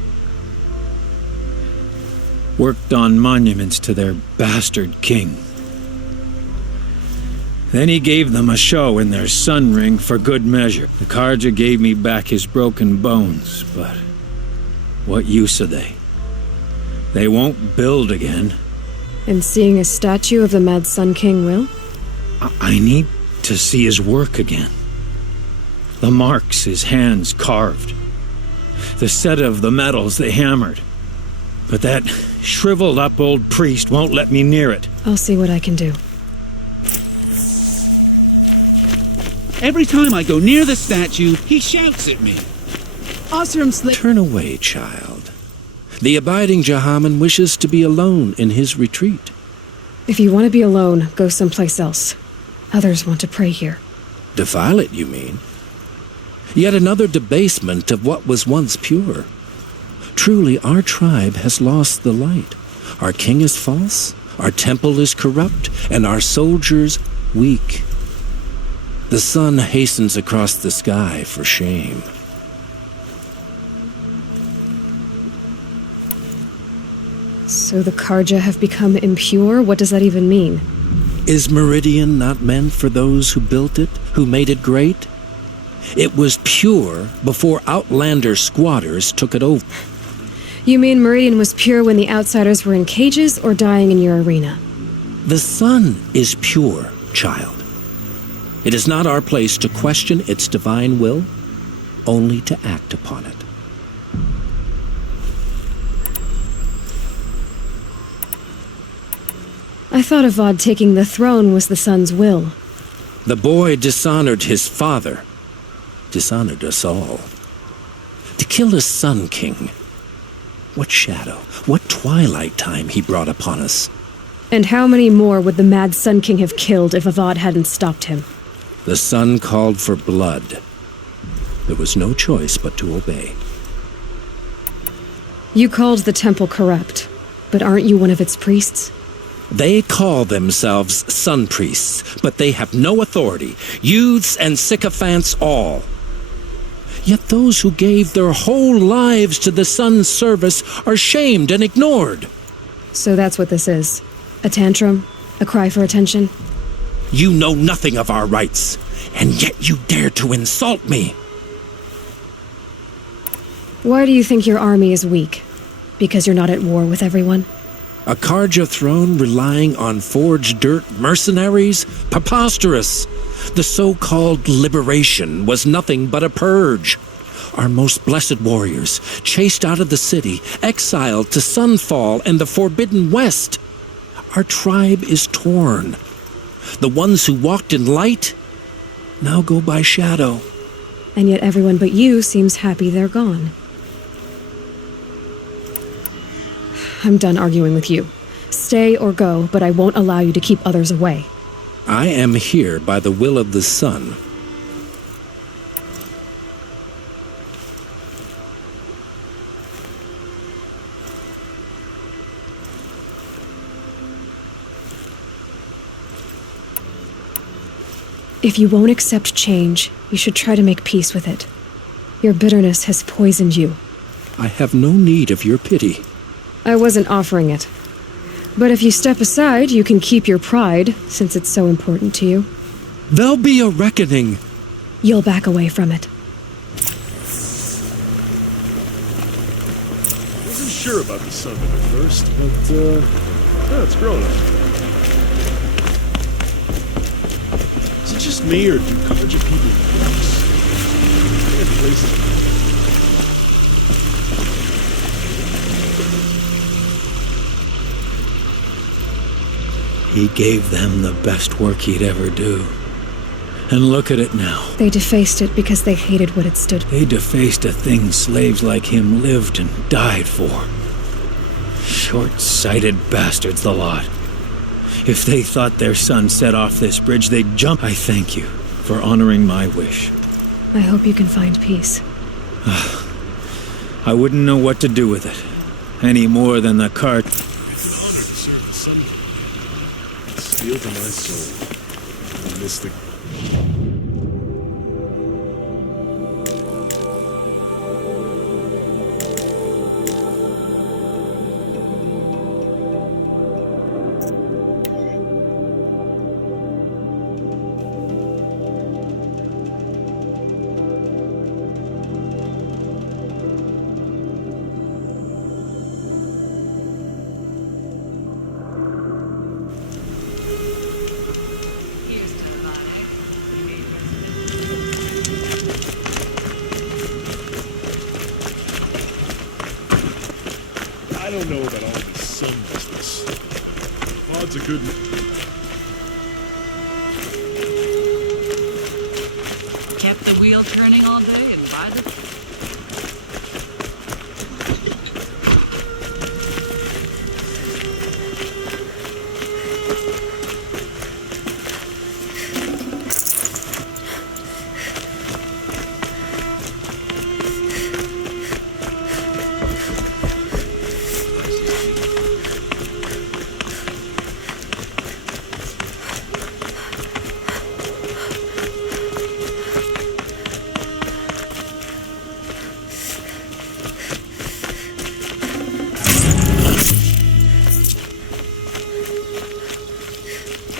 Worked on monuments to their bastard king. Then he gave them a show in their sun ring for good measure. The Karja gave me back his broken bones, but what use are they? They won't build again. And seeing a statue of the Mad Sun King will? I need to see his work again. The marks his hands carved. The set of the metals they hammered. But that shriveled up old priest won't let me near it. I'll see what I can do. Every time I go near the statue, he shouts at me. Oseram slaves... Turn away, child. The abiding Jahaman wishes to be alone in his retreat. If you want to be alone, go someplace else. Others want to pray here. Defile it, you mean? Yet another debasement of what was once pure. Truly, our tribe has lost the light. Our king is false, our temple is corrupt, and our soldiers weak. The sun hastens across the sky for shame. So the Karja have become impure? What does that even mean? Is Meridian not meant for those who built it, who made it great? It was pure before outlander squatters took it over. You mean Meridian was pure when the outsiders were in cages or dying in your arena? The sun is pure, child. It is not our place to question its divine will, only to act upon it. I thought Avad taking the throne was the sun's will. The boy dishonored his father, dishonored us all. To kill a sun king. What shadow, what twilight time he brought upon us. And how many more would the Mad Sun King have killed if Avad hadn't stopped him? The sun called for blood. There was no choice but to obey. You called the temple corrupt, but aren't you one of its priests? They call themselves sun priests, but they have no authority. Youths and sycophants all. Yet those who gave their whole lives to the sun's service are shamed and ignored. So that's what this is. A tantrum? A cry for attention? You know nothing of our rights, and yet you dare to insult me. Why do you think your army is weak? Because you're not at war with everyone? A Karja throne relying on forged dirt mercenaries? Preposterous! The so-called liberation was nothing but a purge. Our most blessed warriors, chased out of the city, exiled to Sunfall and the Forbidden West. Our tribe is torn. The ones who walked in light now go by shadow. And yet everyone but you seems happy they're gone. I'm done arguing with you. Stay or go, but I won't allow you to keep others away. I am here by the will of the sun. If you won't accept change, you should try to make peace with it. Your bitterness has poisoned you. I have no need of your pity. I wasn't offering it. But if you step aside, you can keep your pride, since it's so important to you. There'll be a reckoning. You'll back away from it. sure about the sun at first, but, no, it's growing up. Is it just me, or do Karja people walks? They have places. He gave them the best work he'd ever do. And look at it now. They defaced it because they hated what it stood for. They defaced a thing slaves like him lived and died for. Short-sighted bastards, the lot. If they thought their son set off this bridge, they'd jump. I thank you for honoring my wish. I hope you can find peace. I wouldn't know what to do with it, any more than the cart. It's an honor to serve the sun. It's steel to my soul. I miss the... I don't know about all this sun business. Pod's a good... Kept the wheel turning all day and by the...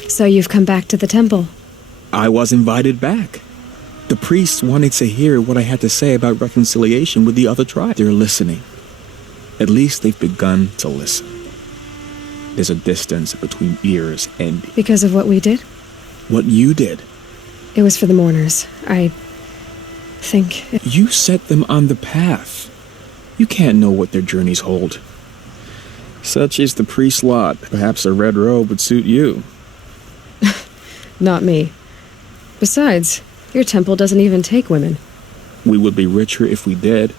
So you've come back to the temple? I was invited back. The priests wanted to hear what I had to say about reconciliation with the other tribe. They're listening. At least they've begun to listen. There's a distance between ears and... Because of what we did? What you did. It was for the mourners. I think... You set them on the path. You can't know what their journeys hold. Such is the priest's lot. Perhaps a red robe would suit you. Not me. Besides, your temple doesn't even take women. We would be richer if we did.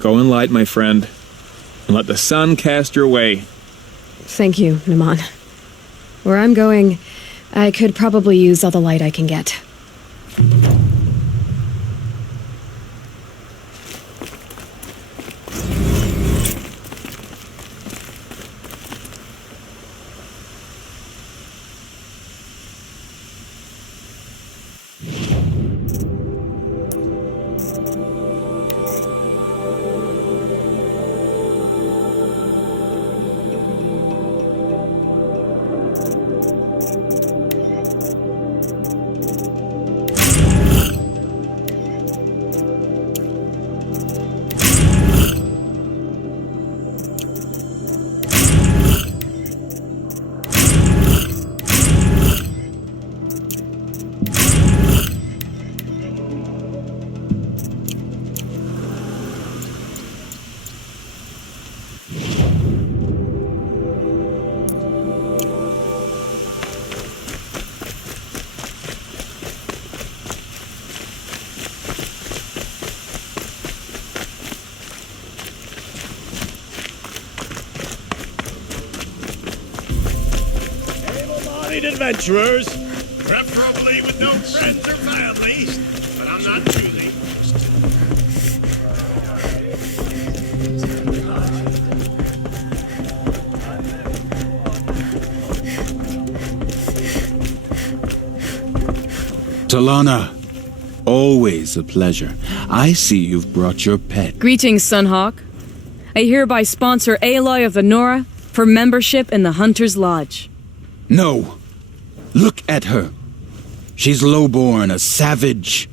Go in light, my friend, and let the sun cast your way. Thank you, Naman. Where I'm going, I could probably use all the light I can get. Adventurers, preferably with no friends or families, but I'm not choosy. Talana, always a pleasure. I see you've brought your pet. Greetings, Sunhawk. I hereby sponsor Aloy of the Nora for membership in the Hunter's Lodge. No. Look at her. She's lowborn, a savage.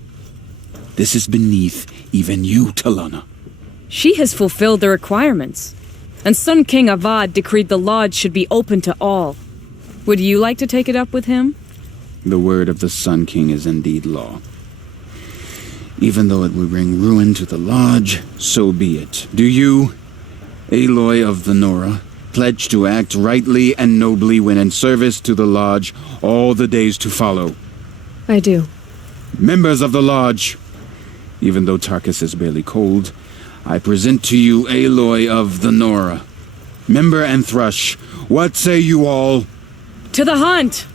This is beneath even you, Talana. She has fulfilled the requirements. And Sun King Avad decreed the lodge should be open to all. Would you like to take it up with him? The word of the Sun King is indeed law. Even though it will bring ruin to the lodge, so be it. Do you, Aloy of the Nora, pledge to act rightly and nobly when in service to the lodge all the days to follow? I do. Members of the lodge, even though Tarkus is barely cold, I present to you Aloy of the Nora. Member and Thrush, what say you all? To the hunt!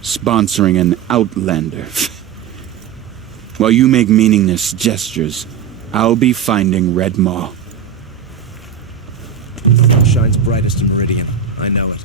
Sponsoring an outlander. While you make meaningless gestures, I'll be finding Red Maw. Shines brightest in Meridian. I know it.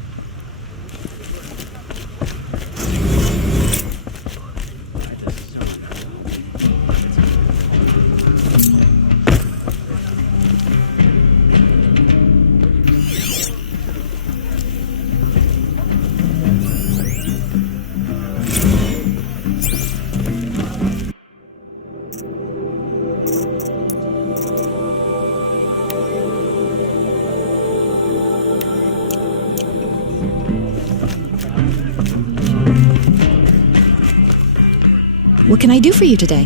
What can I do for you today?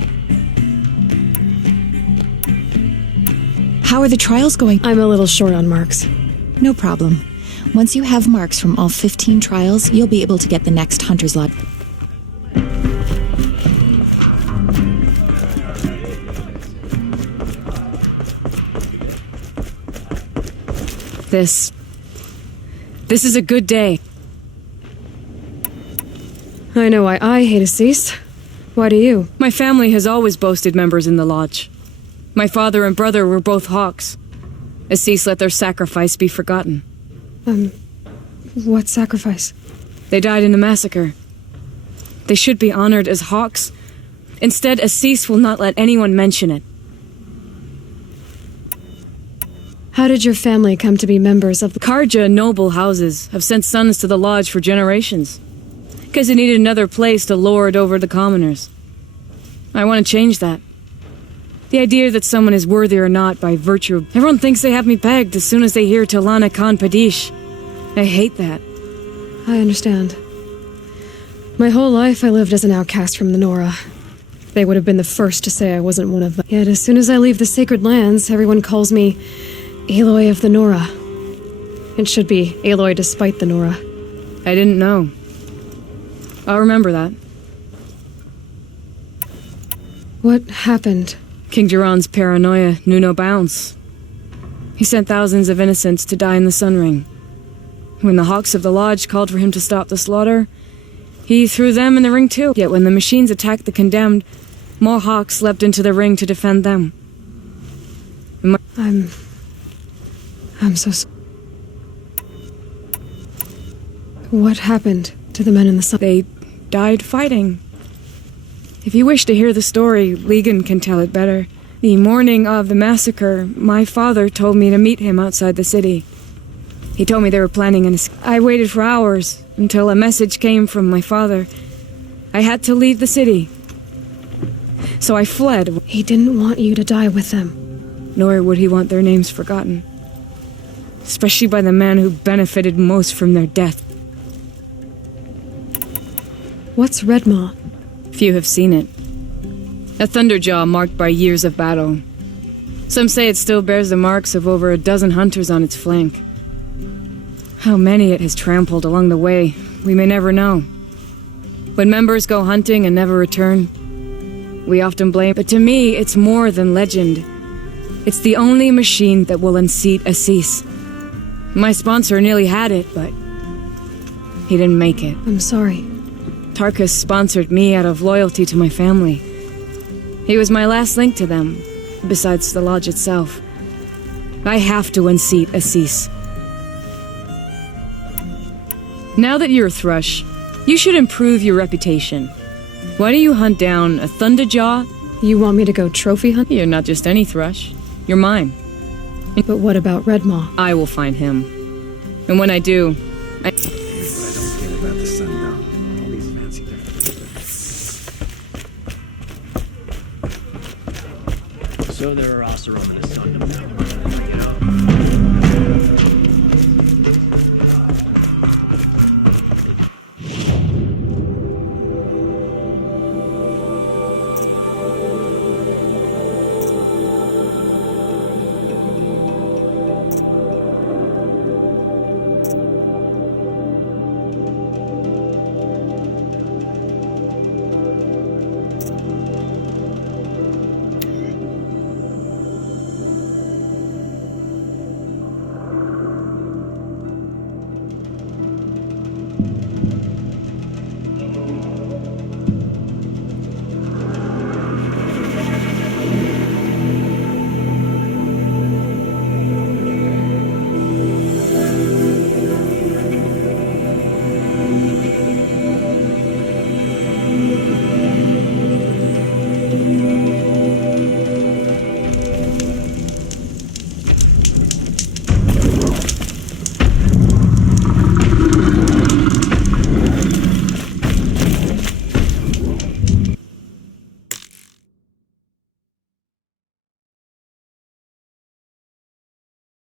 How are the trials going? I'm a little short on marks. No problem. Once you have marks from all 15 trials, you'll be able to get the next Hunter's Lot. This is a good day. I know why I hate Assis. Why do you? My family has always boasted members in the lodge. My father and brother were both hawks. Assis let their sacrifice be forgotten. What sacrifice? They died in a massacre. They should be honored as hawks. Instead, Assis will not let anyone mention it. How did your family come to be members of the Karja noble houses have sent sons to the lodge for generations. Because they needed another place to lord over the commoners. I want to change that. The idea that someone is worthy or not by virtue of... Everyone thinks they have me pegged as soon as they hear Talana Khan Padish. I hate that. I understand. My whole life I lived as an outcast from the Nora. They would have been the first to say I wasn't one of them. Yet as soon as I leave the sacred lands, everyone calls me Aloy of the Nora. It should be Aloy despite the Nora. I didn't know. I'll remember that. What happened? King Jiran's paranoia knew no bounds. He sent thousands of innocents to die in the Sun Ring. When the Hawks of the Lodge called for him to stop the slaughter, he threw them in the ring too. Yet when the machines attacked the condemned, more Hawks leapt into the ring to defend them. I'm so sorry. What happened to the men in the Sun? They died fighting. If you wish to hear the story, Legan can tell it better. The morning of the massacre, my father told me to meet him outside the city. He told me they were planning an escape. I waited for hours until a message came from my father. I had to leave the city. So I fled. He didn't want you to die with them. Nor would he want their names forgotten. Especially by the man who benefited most from their death. What's Red Maw? Few have seen it. A thunderjaw marked by years of battle. Some say it still bears the marks of over a dozen hunters on its flank. How many it has trampled along the way, we may never know. When members go hunting and never return, we often blame. But to me, it's more than legend. It's the only machine that will unseat Assis. My sponsor nearly had it, but he didn't make it. I'm sorry. Tarkus sponsored me out of loyalty to my family. He was my last link to them, besides the lodge itself. I have to unseat Assis. Now that you're a Thrush, you should improve your reputation. Why don't you hunt down a Thunderjaw? You want me to go trophy hunt? You're not just any Thrush. You're mine. But what about Red Maw? I will find him. And when I do, So there are Oseram and his son now.